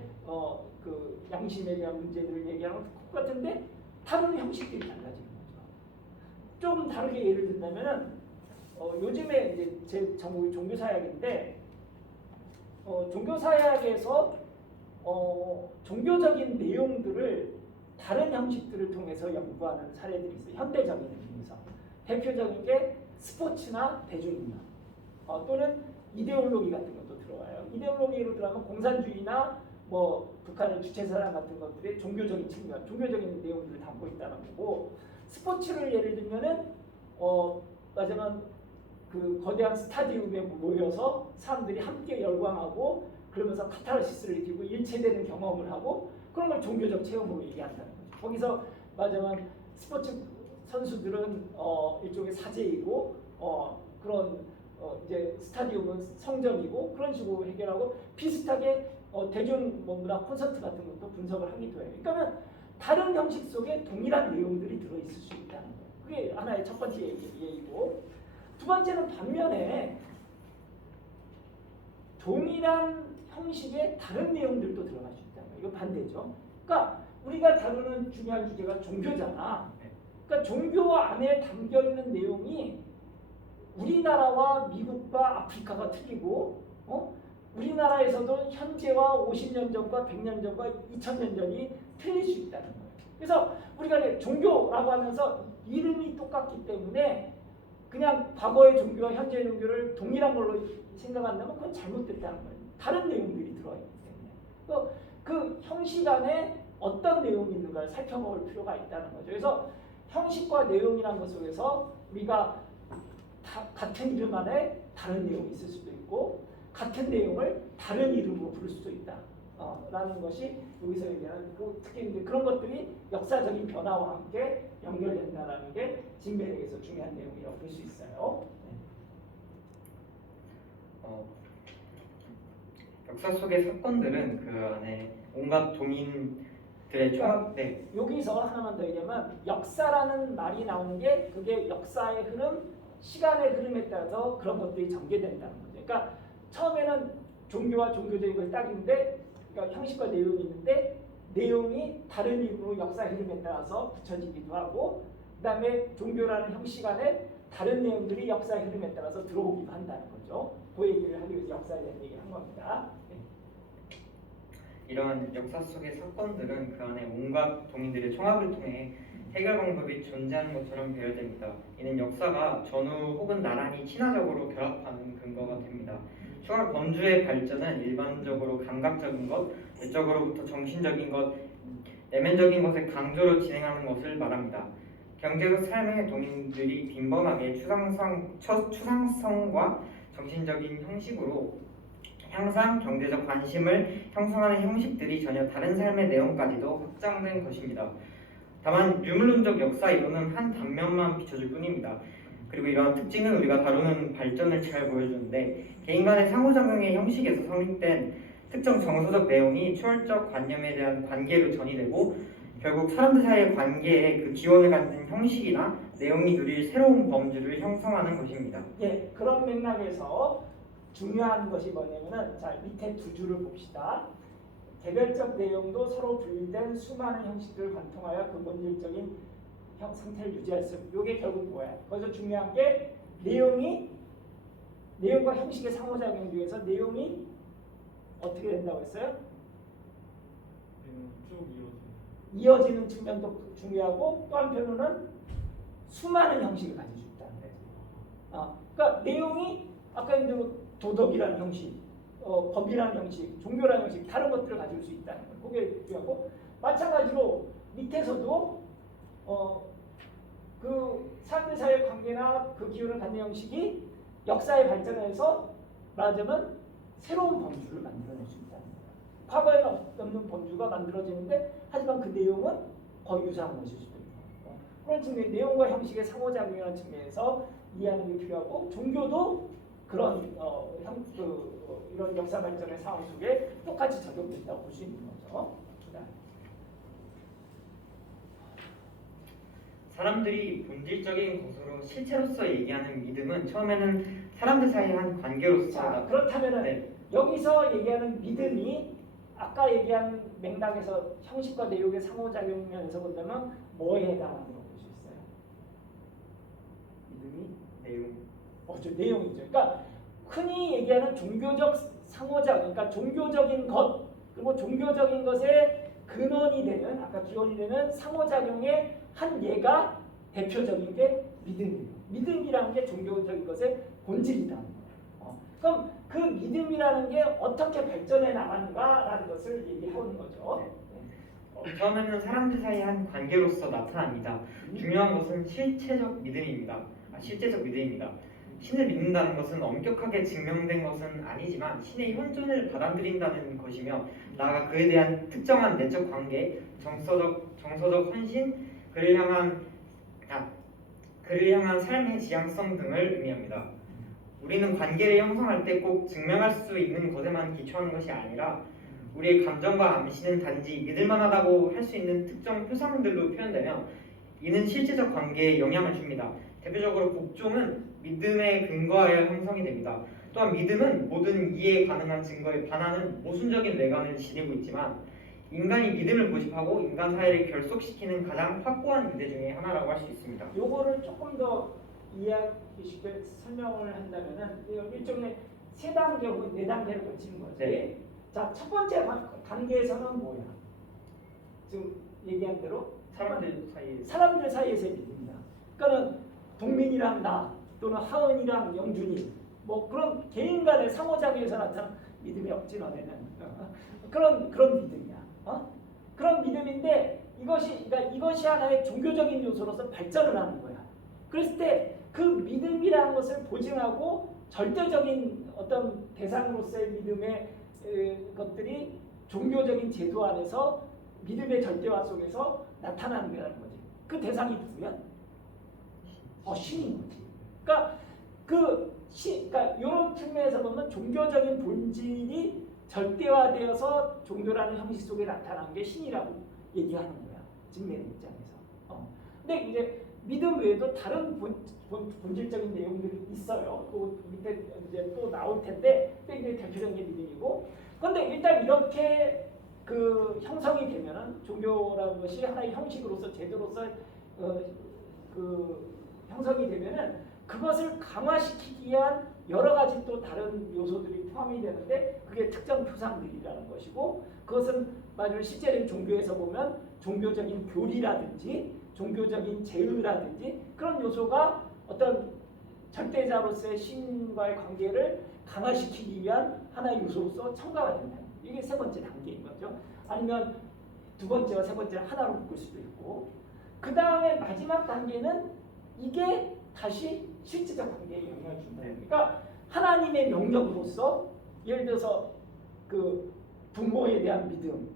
그 양심에 대한 문제들을 얘기하는 것 똑같은데 다른 형식들이 달라지는 거죠. 좀 다르게 예를 든다면은 요즘에 이제 제 전공이 종교사역인데 종교사역에서 종교적인 내용들을 다른 형식들을 통해서 연구하는 사례들이 있어요. 현대적인 의미에서 대표적인 게 스포츠나 대중문화 또는 이데올로기 같은 것도 들어와요. 이데올로기로 들어가면 공산주의나 뭐 북한의 주체사상 같은 것들이 종교적인 측면, 종교적인 내용들을 담고 있다는 거고, 스포츠를 예를 들면은 마지막 그 거대한 스타디움에 모여서 사람들이 함께 열광하고 그러면서 카타르시스를 느끼고 일체되는 경험을 하고 그런 걸 종교적 체험으로 얘기한다는 거죠. 거기서 마지막 스포츠 선수들은 일종의 사제이고 그런 이제 스타디움은 성전이고 그런 식으로 해결하고 비슷하게 대중문화 콘서트 같은 것도 분석을 하기도 해요. 그러니까 다른 형식 속에 동일한 내용들이 들어있을 수 있다는 거예요. 그게 하나의 첫 번째 얘기고, 두 번째는 반면에 동일한 형식의 다른 내용들도 들어갈 수 있다는 거예요. 이거 반대죠. 그러니까 우리가 다루는 중요한 주제가 종교잖아. 그러니까 종교 안에 담겨 있는 내용이 우리나라와 미국과 아프리카가 틀리고, 우리나라에서도 현재와 50년 전과 100년 전과 2000년 전이 틀릴 수 있다는 거예요. 그래서 우리가 종교라고 하면서 이름이 똑같기 때문에 그냥 과거의 종교와 현재의 종교를 동일한 걸로 생각한다면 그건 잘못됐다는 거예요. 다른 내용들이 들어있기 때문에. 그 형식 안에 어떤 내용이 있는가를 살펴볼 필요가 있다는 거죠. 그래서 형식과 내용이라는 것 속에서 우리가 같은 이름 안에 다른 내용이 있을 수도 있고 같은 내용을 다른 이름으로 부를 수도 있다. 라는 것이 여기서 얘기하는 특히 이제 그런 것들이 역사적인 변화와 함께 연결된다라는 게 진배력에서 중요한 내용이라고 볼 수 있어요. 역사 속의 사건들은 그 안에 온갖 동인들의 종합. 네. 여기서 하나만 더 얘기하면 역사라는 말이 나오는 게 그게 역사의 흐름, 시간의 흐름에 따라서 그런 것들이 전개된다는 거죠. 그러니까 처음에는 종교와 종교적인 걸 따지는데 그러니까 형식과 내용이 있는데 내용이 다른 이유로 역사 흐름에 따라서 붙여지기도 하고 그 다음에 종교라는 형식 안에 다른 내용들이 역사 흐름에 따라서 들어오기도 한다는 거죠. 그 얘기를 하기 위해서 역사에 대한 얘기를 한 겁니다. 네. 이러한 역사 속의 사건들은 그 안에 온갖 동인들의 총합을 통해 해결 방법이 존재하는 것처럼 배열됩니다. 이는 역사가 전후 혹은 나란히 친화적으로 결합하는 근거가 됩니다. 추가 범주의 발전은 일반적으로 감각적인 것, 외적으로부터 정신적인 것, 내면적인 것의 강조로 진행하는 것을 말합니다. 경제적 삶의 동인들이 빈번하게 추상성과 정신적인 형식으로 향상 경제적 관심을 형성하는 형식들이 전혀 다른 삶의 내용까지도 확장된 것입니다. 다만 유물론적 역사 이론은 한 단면만 비춰줄 뿐입니다. 그리고 이러한 특징은 우리가 다루는 발전을 잘 보여주는데 개인 간의 상호작용의 형식에서 성립된 특정 정서적 내용이 추월적 관념에 대한 관계로 전이되고 결국 사람들 사이의 관계에 그 기원을 갖는 형식이나 내용이 누릴 새로운 범주를 형성하는 것입니다. 예, 그런 맥락에서 중요한 것이 뭐냐면은 자 밑에 두 줄을 봅시다. 개별적 내용도 서로 분리된 수많은 형식들을 관통하여 근본질적인 상태를 유지할 수. 이게 결국 뭐야? 거기서 중요한 게 내용과 형식의 상호작용 중에서 내용이 어떻게 된다고 했어요? 쭉 이루어져. 이어지는 측면도 중요하고 또 한편으로는 수많은 형식을 가질 수 있다는 거죠. 그러니까 내용이 아까 이제 뭐 도덕이라는 형식, 법이라는 형식, 종교라는 형식 다른 것들을 가질 수 있다는 거예요. 그게 중요하고 마찬가지로 밑에서도 그 사람들 사이의 관계나 그 기운을 갖는 형식이 역사의 발전에서 말하자면 새로운 범주를 만들어낼 수 있다는 거예요. 과거에 없는 범주가 만들어지는데 하지만 그 내용은 거의 유사한 것일 수도 있고 그런 측면 내용과 형식의 상호작용이라는 측면에서 이해하는 게 필요하고 종교도 그런 이런 역사 발전의 상황 속에 똑같이 적용된다고 볼 수 있는 거죠. 사람들이 본질적인 것으로 실체로서 얘기하는 믿음은 처음에는 사람들 사이의 한 관계로서 자, 그렇다면은 네. 여기서 얘기하는 믿음이 아까 얘기한 맥락에서 형식과 내용의 상호작용면에서 본다면 뭐에 해당하는 걸 볼 수 있어요? 믿음이 내용. 저 내용이죠. 그러니까 흔히 얘기하는 종교적 상호작용, 그러니까 종교적인 것 그리고 종교적인 것의 근원이 되는 아까 기원이 되는 상호작용의 한 예가 대표적인 게 믿음이에요. 믿음이라는 게 종교적인 것의 본질이라는 거예요. 그럼 그 믿음이라는 게 어떻게 발전해 나가는가라는 것을 얘기하는 거죠. 처음에는 사람들 사이의 한 관계로서 나타납니다. 중요한 것은 실체적 믿음입니다. 실제적 믿음입니다. 신을 믿는다는 것은 엄격하게 증명된 것은 아니지만 신의 현존을 받아들인다는 것이며 나아가 그에 대한 특정한 내적 관계, 정서적 헌신, 그를 향한 삶의 지향성 등을 의미합니다. 우리는 관계를 형성할 때 꼭 증명할 수 있는 것에만 기초하는 것이 아니라 우리의 감정과 암시는 단지 믿을만하다고 할 수 있는 특정 표상들로 표현되며 이는 실제적 관계에 영향을 줍니다. 대표적으로 복종은 믿음에 근거하여 형성이 됩니다. 또한 믿음은 모든 이해 가능한 증거에 반하는 모순적인 외관을 지니고 있지만 인간이 믿음을 고집하고 인간 사회를 결속시키는 가장 확고한 미대 중에 하나라고 할 수 있습니다. 요거를 조금 더 이해하기 쉽게 설명을 한다면은 일종의 세 단계 혹은 네 단계를 거치는 거지. 네. 자, 첫 번째 단계에서는 뭐야? 지금 얘기한 대로 사람들 사이에서의 믿음이다. 그러니까는 동민이랑 나 또는 하은이랑 영준이 뭐 그런 개인 간의 상호작용에서 나타난 믿음이 없지 너네는 그런 믿음이야. 그런 믿음인데 이것이 하나의 종교적인 요소로서 발전을 하는 거야. 그랬을 때 그 믿음이라는 것을 보증하고 절대적인 어떤 대상으로서의 믿음의 것들이 종교적인 제도 안에서 믿음의 절대화 속에서 나타나는 거라는 거지. 그 대상이 누구야? 신인 거지. 그러니까 그러니까 이런 측면에서 보면 종교적인 본질이 절대화되어서 종교라는 형식 속에 나타나는 게 신이라고 얘기하는 거야. 증명의 입장에서. 근데 이제 믿음 외에도 다른 본질적인 내용들이 있어요. 그 밑에 이제 또 나올 텐데, 이게 대표적인 게 믿음이고. 그런데 일단 이렇게 그 형성이 되면은 종교라는 것이 하나의 형식으로서 제도로서 그 형성이 되면은 그것을 강화시키기 위한 여러 가지 또 다른 요소들이 포함이 되는데 그게 특정 표상들이라는 것이고 그것은 말하자면 실제적인 종교에서 보면 종교적인 교리라든지 종교적인 제의라든지 그런 요소가 어떤 절대자로서의 신과의 관계를 강화시키기 위한 하나의 요소로서 첨가가 된다. 이게 세 번째 단계인 거죠. 아니면 두 번째와 세 번째를 하나로 묶을 수도 있고 그 다음에 마지막 단계는 이게 다시 실제적 관계에 영향을 준다. 그러니까 하나님의 명령으로서 예를 들어서 그 부모에 대한 믿음,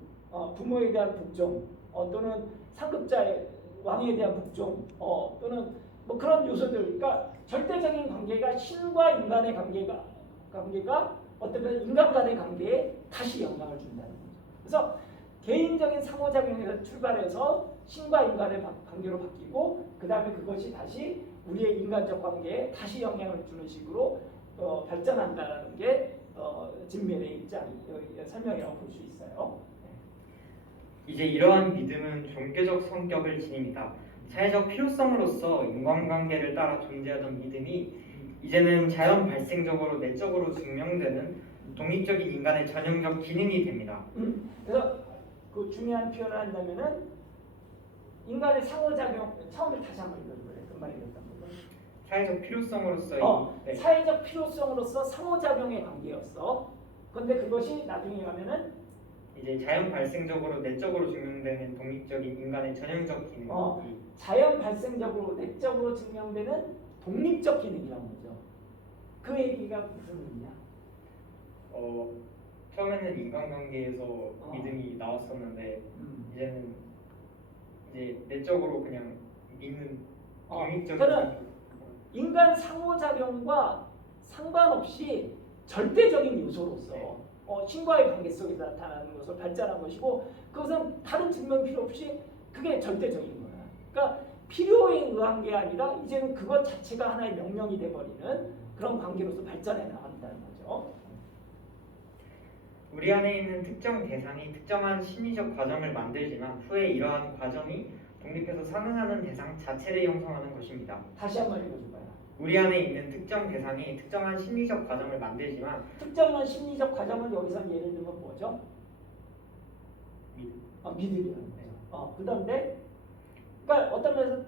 부모에 대한 복종, 또는 상급자의 왕에 대한 복종, 또는 뭐 그런 요소들, 그러니까 절대적인 관계가 신과 인간의 관계가 어떤 인간 간의 관계에 다시 영향을 준다는 거죠. 그래서 개인적인 상호작용에서 출발해서 신과 인간의 관계로 바뀌고 그 다음에 그것이 다시 우리의 인간적 관계에 다시 영향을 주는 식으로 발전한다는 게 진면의 입장 설명이라고 볼 수 있어요. 이제 이러한 믿음은 종교적 성격을 지닙니다. 사회적 필요성으로서 인간관계를 따라 존재하던 믿음이 이제는 자연 발생적으로 내적으로 증명되는 독립적인 인간의 전형적 기능이 됩니다. 그래서 그 중요한 표현을 한다면은 인간의 상호작용 처음에 다시 한번 읽어줘요. 금방 읽었던 부분. 사회적 필요성으로서의 네. 사회적 필요성으로서 상호작용의 관계였어. 근데 그것이 나중에 가면은 이제 자연 발생적으로 내적으로 증명되는 독립적인 인간의 전형적 기능. 자연 발생적으로 내적으로 증명되는 독립적 기능이라는 거죠. 그 얘기가 무슨 의미야? 처음에는 인간관계에서 믿음이 나왔었는데 이제는 이제 내적으로 그냥 믿는 독립적인. 그러니까 인간 상호작용과 상관없이 절대적인 요소로서 신과의 관계 속에서 나타나는 것을 발전한 것이고 그것은 다른 증명 필요 없이 그게 절대적인 거야. 그러니까 필요에 의한 게 아니라 이제는 그것 자체가 하나의 명령이 돼버리는 그런 관계로서 발전해 나간다는 거죠. 우리 안에 있는 특정 대상이 특정한 심리적 과정을 만들지만 후에 이러한 과정이 독립해서 상응하는 대상 자체를 형성하는 것입니다. 다시 한번 읽어줘봐요. 우리 안에 있는 특정 대상이 특정한 심리적 과정을 만들지만 특정한 심리적 과정은 여기서 예를 들면 뭐죠? 믿음. 믿음이라는 거죠. 그다음에 그러니까 어떤 면에서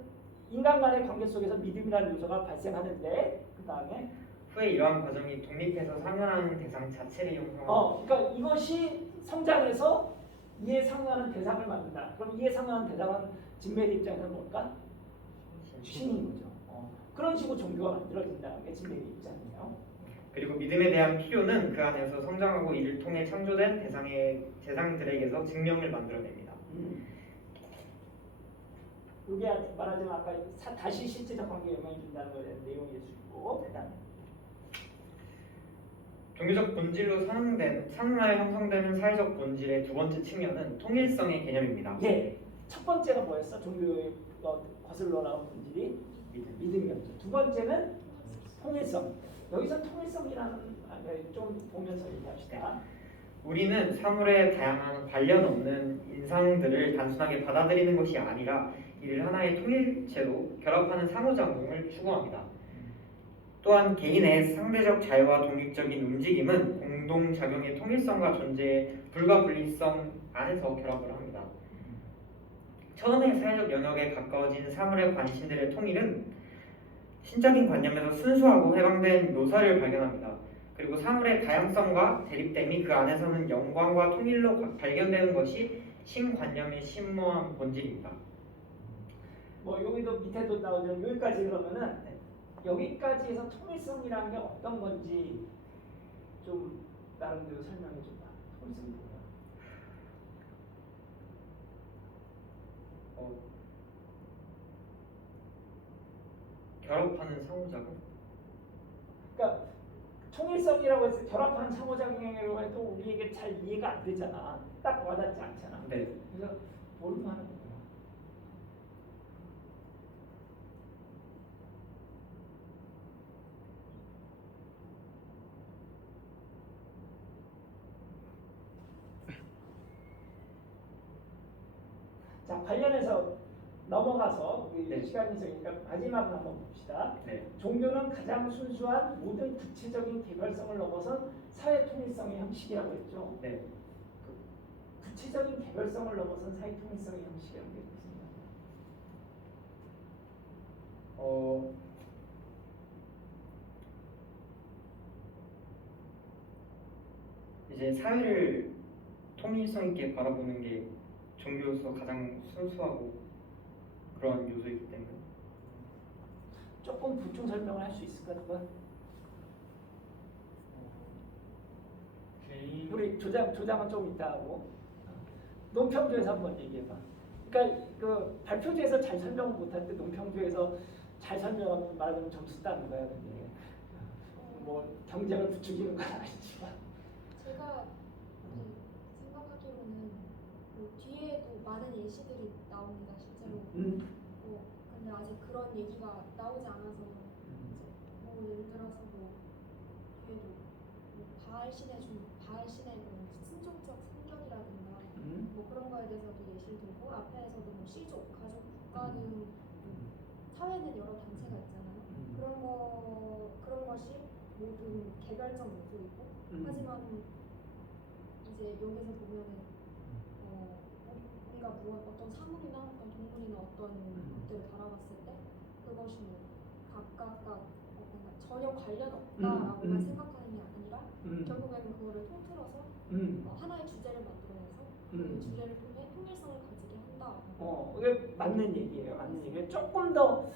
인간 간의 관계 속에서 믿음이라는 요소가 발생하는데 그 다음에 후에 이러한 과정이 독립해서 상응하는 대상 자체를 형성하는 그러니까 이것이 성장해서 이에 상응하는 대상을 만든다. 그럼 이에 상응하는 대상은 진메리 입장에서는 뭘까? 신인 거죠. 그런 식으로 종교가 만들어진다는 게 진메리 입장이에요. 그리고 믿음에 대한 필요는 그 안에서 성장하고 이를 통해 창조된 대상들에게서 증명을 만들어냅니다. 이게 말하자면 아까 다시 실제적 관계에 영향을 준다는 거에 대한 내용일 수 있고 그다음에 종교적 본질로 상응하여 형성되는 사회적 본질의 두 번째 측면은 통일성의 개념입니다. 예, 첫 번째가 뭐였어? 종교의 거슬러 나온 본질이 믿음이었죠. 두 번째는 통일성. 여기서 통일성이라는 좀 보면서 얘기합시다. 우리는 사물의 다양한 관련 없는 인상들을 단순하게 받아들이는 것이 아니라 이를 하나의 통일체로 결합하는 상호작용을 추구합니다. 또한 개인의 상대적 자유와 독립적인 움직임은 공동작용의 통일성과 존재의 불가분리성 안에서 결합을 합니다. 처음에 사회적 영역에 가까워진 사물의 관심들의 통일은 신적인 관념에서 순수하고 해방된 묘사를 발견합니다. 그리고 사물의 다양성과 대립됨이 그 안에서는 영광과 통일로 발견되는 것이 신관념의 심오한 본질입니다. 여기도 밑에도 나오죠. 여기까지 그러면은 여기까지에서 통일성이라는 게 어떤 건지 좀 나름대로 설명해 줘봐. 통일성이 뭐야? 결합하는 상호작용? 그러니까 통일성이라고 해서 결합하는 상호작용이라고 해도 우리에게 잘 이해가 안 되잖아. 딱 와닿지 않잖아. 네. 그래서 모르고 하는 거야. 자, 관련해서 넘어가서 우리 네. 시간이 있으니까 마지막으로 한번 봅시다. 네. 종교는 가장 순수한 모든 구체적인 개별성을 넘어선 사회 통일성의 형식이라고 했죠. 네. 구체적인 개별성을 넘어선 사회 통일성의 형식이라는 게 무슨 말이야? 이제 사회를 통일성 있게 바라보는 게 종교로서 가장 순수하고 그런 요소이기 때문에 조금 보충 설명을 할 수 있을까 누가? 개인 우리 조장은 좀 이따 하고 논평조에서 한번 얘기해봐. 그러니까 그 발표조에서 잘 설명을 못하는데 논평조에서 잘 설명하면 말하자면 점수 따는 거야. 근데 뭐 경쟁을 부추기는 건 아니지만 제가 생각하기로는 뒤에도 많은 예시들이 나옵니다. 실제로. 근데 아직 그런 얘기가 나오지 않아서 이제 예를 들어서 뒤에도 바알 신의 순종적 성격이라든가 그런 거에 대해서도 예시를 들고 앞에서도 시족, 가족, 국가 등 사회는 여러 단체가 있잖아요. 그런 것이 모든 개별적 요소이고 하지만 이제 여기서 보면은 그러니까 어떤 사물이나 어떤 동물이나 어떤 것들을 바라봤을 때 그것이 뭐 각각과 뭔가 전혀 관련 없다라고만 생각하는 게 아니라 결국에는 그거를 통틀어서 하나의 주제를 만들어내서 그 주제를 통해 통일성을 가지게 한다. 이게 맞는 얘기예요. 맞는 얘기예요. 조금 더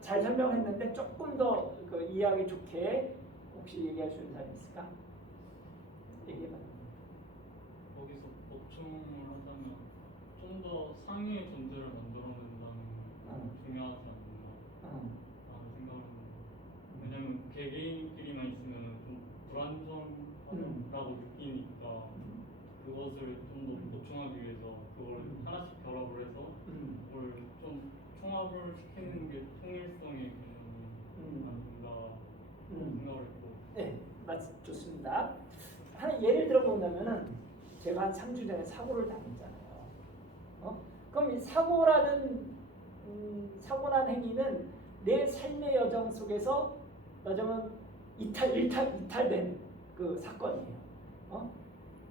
잘 설명했는데 조금 더 그 이해하기 좋게 혹시 얘기할 수 있는 사람 있을까? 얘기해봐. 거기서 보충을 하자면 좀 더 상위의 존재를 만들어낸다는 게 중요하지 않나 라는 생각을 합니다. 왜냐면 개개인끼리만 있으면 좀 불안정하다고 느끼니까 그것을 좀 더 보충하기 위해서 그걸 하나씩 결합을 해서 그걸 좀 총합을 시키는 게 통일성의 개념이 아닌가 생각을 했고. 네, 좋습니다. 하나 예를 들어본다면은 제가 한 3주 전에 사고를 당했잖아요. 그럼 이 사고라는 행위는 내 삶의 여정 속에서 말하자면 이탈된 그 사건이에요.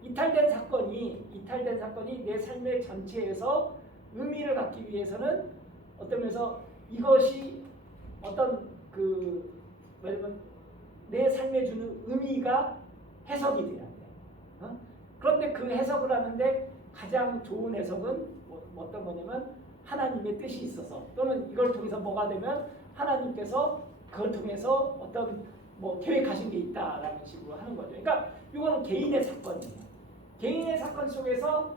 이탈된 사건이 내 삶의 전체에서 의미를 갖기 위해서는 어떤 면에서 이것이 어떤 말하자면 내 삶에 주는 의미가 해석이 돼야 돼. 그런데 그 해석을 하는데 가장 좋은 해석은 어떤 거냐면 하나님의 뜻이 있어서 또는 이걸 통해서 뭐가 되면 하나님께서 그걸 통해서 어떤 계획하신 게 있다라는 식으로 하는 거죠. 그러니까 이거는 개인의 사건이에요. 개인의 사건 속에서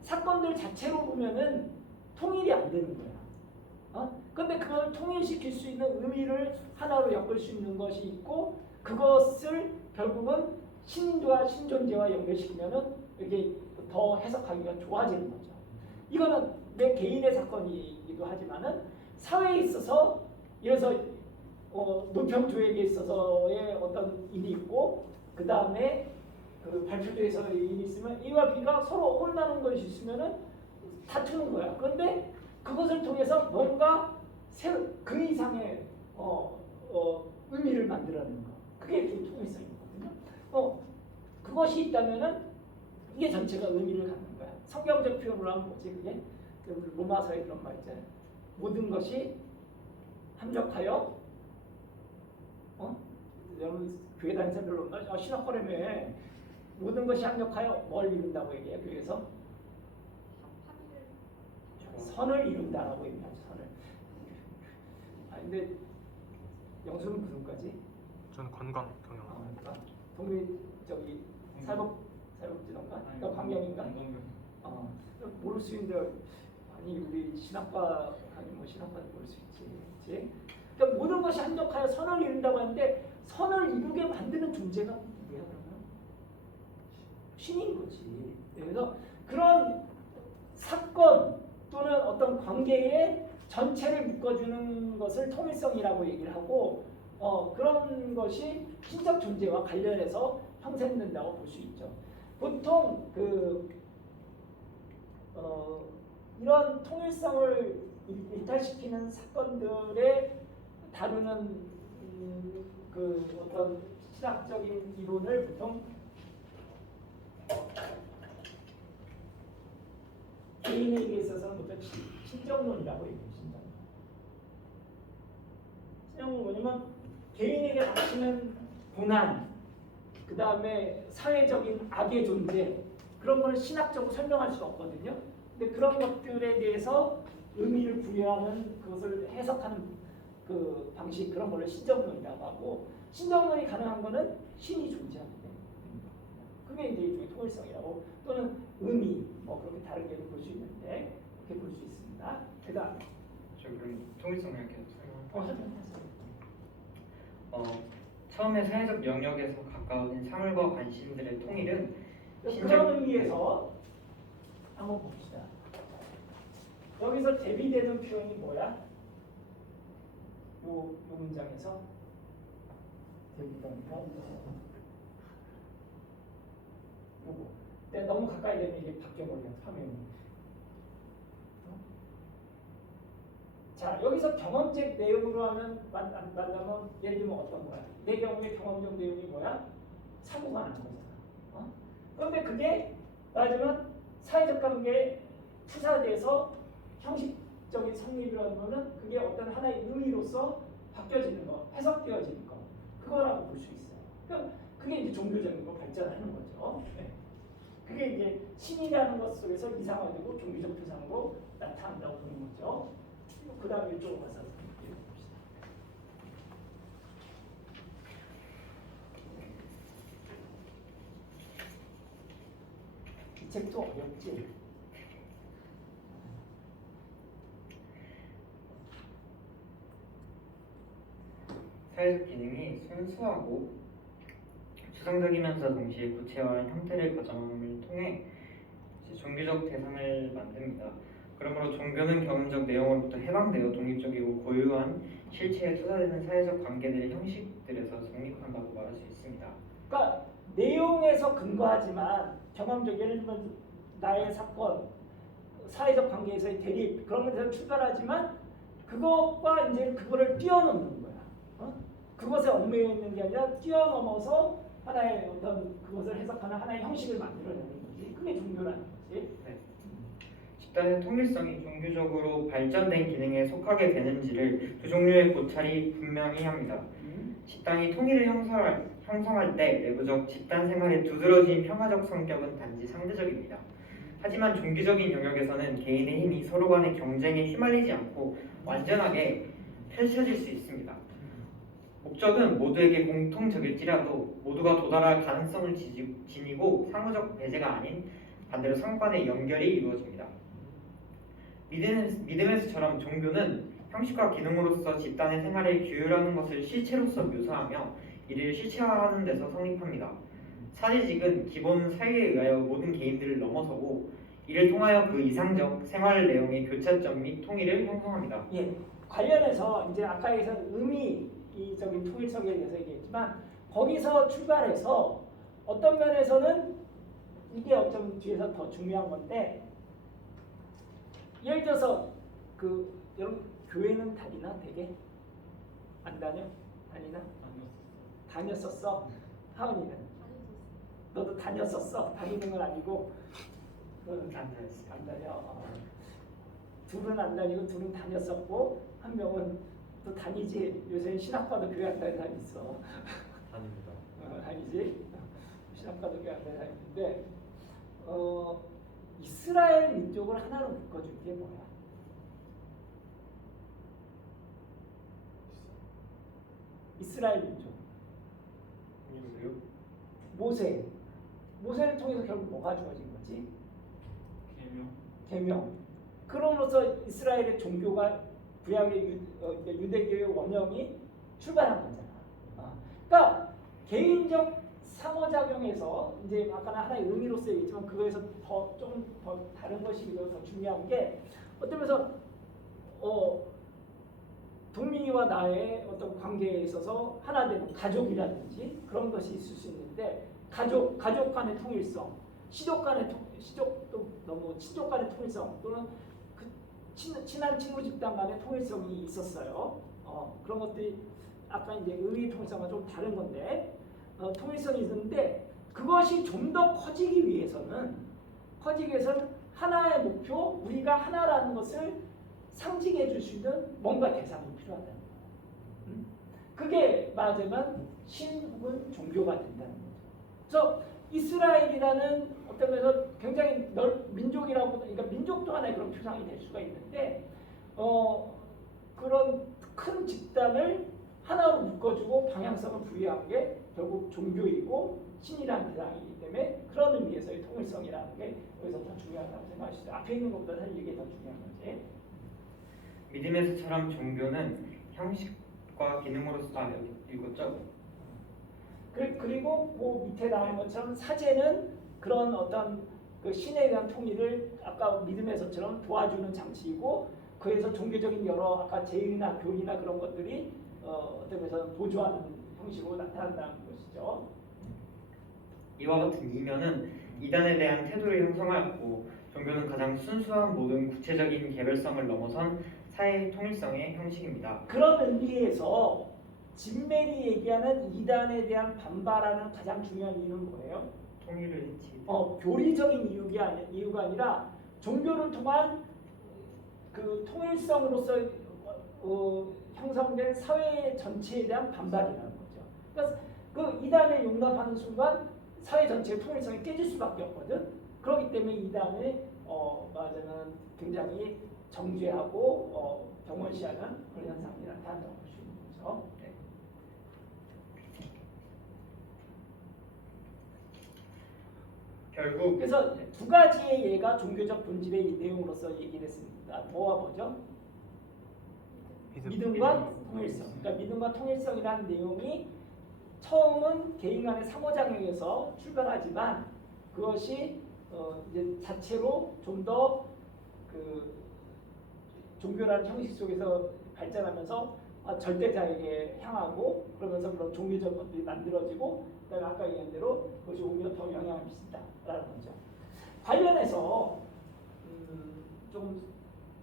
사건들 자체로 보면은 통일이 안 되는 거야. 근데 그걸 통일시킬 수 있는 의미를 하나로 엮을 수 있는 것이 있고 그것을 결국은 신과 신존재와 연결시키면은 이게 더 해석하기가 좋아지는 거죠. 이거는 내 개인의 사건이기도 하지만은 사회에 있어서 이래서 노평조에게 있어서의 어떤 일이 있고 그 다음에 그 발표대에서 일이 있으면 A와 B가 서로 혼나는 것이 있으면은 다투는 거야. 그런데 그것을 통해서 뭔가 그 이상의 의미를 만들어내는 거. 그게 좀 통일성이거든요. 그것이 있다면은 이게 전체가 의미를 갖는 거야. 성경적 표현으로 하면 뭐지 그게? 로마서에 그런 말 있잖아요. 모든 것이 합력하여 여러분 교회 다니는 사람들로 신학과라며 모든 것이 합력하여 뭘 이룬다고 얘기해요. 그래서 선을 이룬다라고 얘기하죠. 선을. 근데 영수는 무슨 과지? 저는 관광 경영. 그러니까 동네 사회복지론가? 그러니까 관경인가? 모를 수 있는데 아니 우리 신학과 아니 신학과는 모를 수 있지. 그렇지? 그러니까 모든 것이 합력하여 선을 이룬다고 하는데 선을 이루게 만드는 존재가 누구야 그러면? 신인 거지. 그래서 그런 사건 또는 어떤 관계의 전체를 묶어주는 것을 통일성이라고 얘기를 하고 그런 것이 신적 존재와 관련해서 형성된다고 볼 수 있죠. 보통 이런 통일성을 일탈시키는 사건들에 다루는 어떤 신학적인 이론을 보통 개인에게 있어서는 보통 신정론이라고 얘기해요. 신정론 뭐냐면 개인에게 닥치는 고난, 그 다음에 사회적인 악의 존재 그런 거를 신학적으로 설명할 수가 없거든요. 근데 그런 것들에 대해서 의미를 부여하는 그것을 해석하는 그 방식 그런 거를 신정론이라고 하고 신정론이 가능한 거는 신이 존재하는데 그게 이제 일종의 통일성이라고 또는 의미 그렇게 다르게 볼 수 있는데 그렇게 볼 수 있습니다. 그다음 저 그럼 통일성을 이렇게 설명할까요? 설명하세요. 처음에 사회적 영역에서 가까워진 사물과 관심들의 통일은 그런 의미에서 한번 봅시다. 여기서 대비되는 표현이 뭐야? 요 문장에서 대비되니까 요거. 근데 너무 가까이 되면 이게 바뀌어버려요 화면이. 자 여기서 경험적 내용으로 하면 만나면 예를 들면 어떤 거야? 내 경우에 경험적 내용이 뭐야? 사고가 난 거잖아. 그런데 그게 말하자면 사회적 관계에 투사돼서 형식적인 성립이라는 거는 그게 어떤 하나의 의미로서 바뀌어지는 거, 해석되어지는 거, 그거라고 볼 수 있어요. 그러니까 그게 이제 종교적인 거 발전하는 거죠. 네. 그게 이제 신이라는 것 속에서 이상화되고 종교적 표상으로 나타난다고 보는 거죠. 그 다음에 이쪽으로 가서 읽어봅시다. 이 책도 어렵지. 사회적 기능이 순수하고 추상적이면서 동시에 구체화한 형태를 가정을 통해 이제 종교적 대상을 만듭니다. 그러므로 종교는 경험적 내용으로부터 해방되어 독립적이고 고유한 실체에 투사되는 사회적 관계들의 형식들에서 성립한다고 말할 수 있습니다. 그러니까 내용에서 근거하지만 경험적, 예를 들면 나의 사건, 사회적 관계에서의 대립 그런 것에서 출발하지만 그것과 이제 그거를 뛰어넘는 거야. 그것에 얽매여 있는 게 아니라 뛰어넘어서 하나의 어떤 그것을 해석하는 하나의 형식을 만들어내는 거지. 그게 종교라는 거지. 네. 집단의 통일성이 종교적으로 발전된 기능에 속하게 되는지를 두 종류의 고찰이 분명히 합니다. 집단이 통일을 형성할 때 내부적 집단 생활의 두드러진 평화적 성격은 단지 상대적입니다. 하지만 종교적인 영역에서는 개인의 힘이 서로 간의 경쟁에 휘말리지 않고 완전하게 펼쳐질 수 있습니다. 목적은 모두에게 공통적일지라도 모두가 도달할 가능성을 지니고 상호적 배제가 아닌 반대로 상관의 연결이 이루어집니다. 믿음에서처럼 종교는 형식과 기능으로서 집단의 생활을 규율하는 것을 실체로서 묘사하며 이를 실체화하는 데서 성립합니다. 사제직은 기본 사유에 의하여 모든 개인들을 넘어서고 이를 통하여 그 이상적 생활 내용의 교차점 및 통일을 형성합니다. 예, 관련해서 이제 아까에서 의미적인 통일성에 대해서 얘기했지만 거기서 출발해서 어떤 면에서는 이게 어쩌면 뒤에서 더 중요한 건데 예를 들어서 그 여러분 교회는 다니나 되게 안 다녀? 다니나? 다녔었어. 하은이는? 너도 다녔었어. 다니는 건 아니고 너는 안 다녔어요. 안 다녀. 둘은 안 다니고 둘은 다녔었고 한 명은 또 다니지. 요새 신학과도 교회 안 다니는 사람이 있어. 다닙니다. 다니지. 신학과도 교회 안 다니는 사람이 있는데 이스라엘 민족을 하나로 묶어준 게 뭐야? 이스라엘 민족. 모세를 통해서 결국 뭐가 주어진 거지? 계명. 그럼으로써 이스라엘의 종교가 구약의 유대교의 원형이 출발한 거잖아. 그러니까 개인적 상호작용에서 이제 아까는 하나의 의미로서 얘기했지만 그거에서 좀 더 다른 것이 더 중요한 게 어떤 면에서 동민이와 나의 어떤 관계에 있어서 하나 되는 가족이라든지 그런 것이 있을 수 있는데 가족 간의 통일성, 시족도 너무 친족 간의 통일성 또는 그 친한 친구 집단 간의 통일성이 있었어요. 그런 것들이 아까 이제 의미 통일성과 좀 다른 건데 통일성이 있었는데 그것이 좀 더 커지기 위해서는 하나의 목표, 우리가 하나라는 것을 상징해 줄 수 있는 뭔가 대상이 필요하다는 거예요. 그게 말하자면 신 혹은 종교가 된다는 거죠. 그래서 이스라엘이라는 어떤 면에서 굉장히 민족이라고, 그러니까 민족도 하나의 그런 표상이 될 수가 있는데 그런 큰 집단을 하나로 묶어주고 방향성을 부여한 게 결국 종교이고 신이라는 대상이기 때문에 그런 의미에서의 통일성이라는 게 여기서 더 중요하다고 생각하시죠. 앞에 있는 것보다 사실 이게 더 중요한 거지. 믿음에서처럼 종교는 형식과 기능으로서 읽었죠? 그리고 그 밑에 나온 것처럼 사제는 그런 어떤 그 신에 대한 통일을 아까 믿음에서처럼 도와주는 장치이고 그에서 종교적인 여러 아까 제의나 교리나 그런 것들이 어떤 면에서 보조하는 형식으로 나타난다는 것이죠. 이와 같은 이면은 이단에 대한 태도를 형성하였고 종교는 가장 순수한 모든 구체적인 개별성을 넘어선 사회의 통일성의 형식입니다. 그런 의미에서 진멜이 얘기하는 이단에 대한 반발하는 가장 중요한 이유는 뭐예요? 통일을 해치. 교리적인 이유가 아니라 종교를 통한 그 통일성으로서 형성된 사회 전체에 대한 반발이라는 거죠. 그러니까 그 이단을 용납하는 순간 사회 전체의 통일성이 깨질 수밖에 없거든. 그렇기 때문에 이단을 말하자면 굉장히 정죄하고 경원시하는 그런 현상이 나타난다고 볼 수 있는 거죠. 네. 결국 그래서 두 가지의 예가 종교적 본질의 내용으로서 얘기를 했습니다. 뭐와 뭐죠? 믿음과 통일성. 그러니까 믿음과 통일성이라는 내용이 처음은 개인 간의 상호작용에서 출발하지만 그것이 이제 자체로 좀 더 그 종교라는 형식 속에서 발전하면서 절대자에게 향하고 그러면서 그런 종교적 것들이 만들어지고 그다음에 아까 얘기한 대로 그것이 오히려 더 영향을 미친다라는 거죠. 관련해서 좀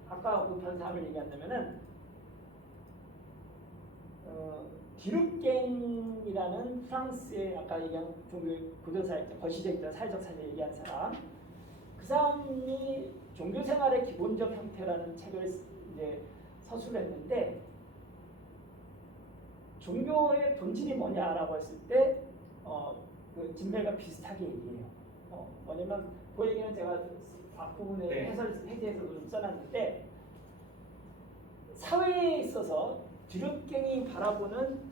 아까 그 변사함을 얘기한다면은 디루갱이라는 프랑스의 아까 얘기한 종교 고전사회 거시적이다 사회적 사회 얘기한 사람 그 사람이 종교 생활의 기본적 형태라는 책을 이제 서술을 했는데 종교의 본질이 뭐냐라고 했을 때 그 진멜과 비슷하게 얘기해요. 뭐냐면 그 얘기는 제가 앞부분에 네. 해설 해제에서도 좀 써놨는데 사회에 있어서 디루갱이 바라보는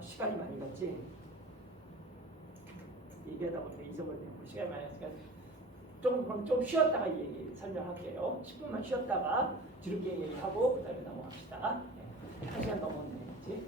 시간이 많이 갔지. 얘기하다 보니까 잊어버리고 시간이 많이 갔으니까 좀 쉬었다가 설명할게요. 10분만 쉬었다가 디루갱 얘기하고 그다음에 넘어갑시다. 네. 1시간 넘었네, 그렇지?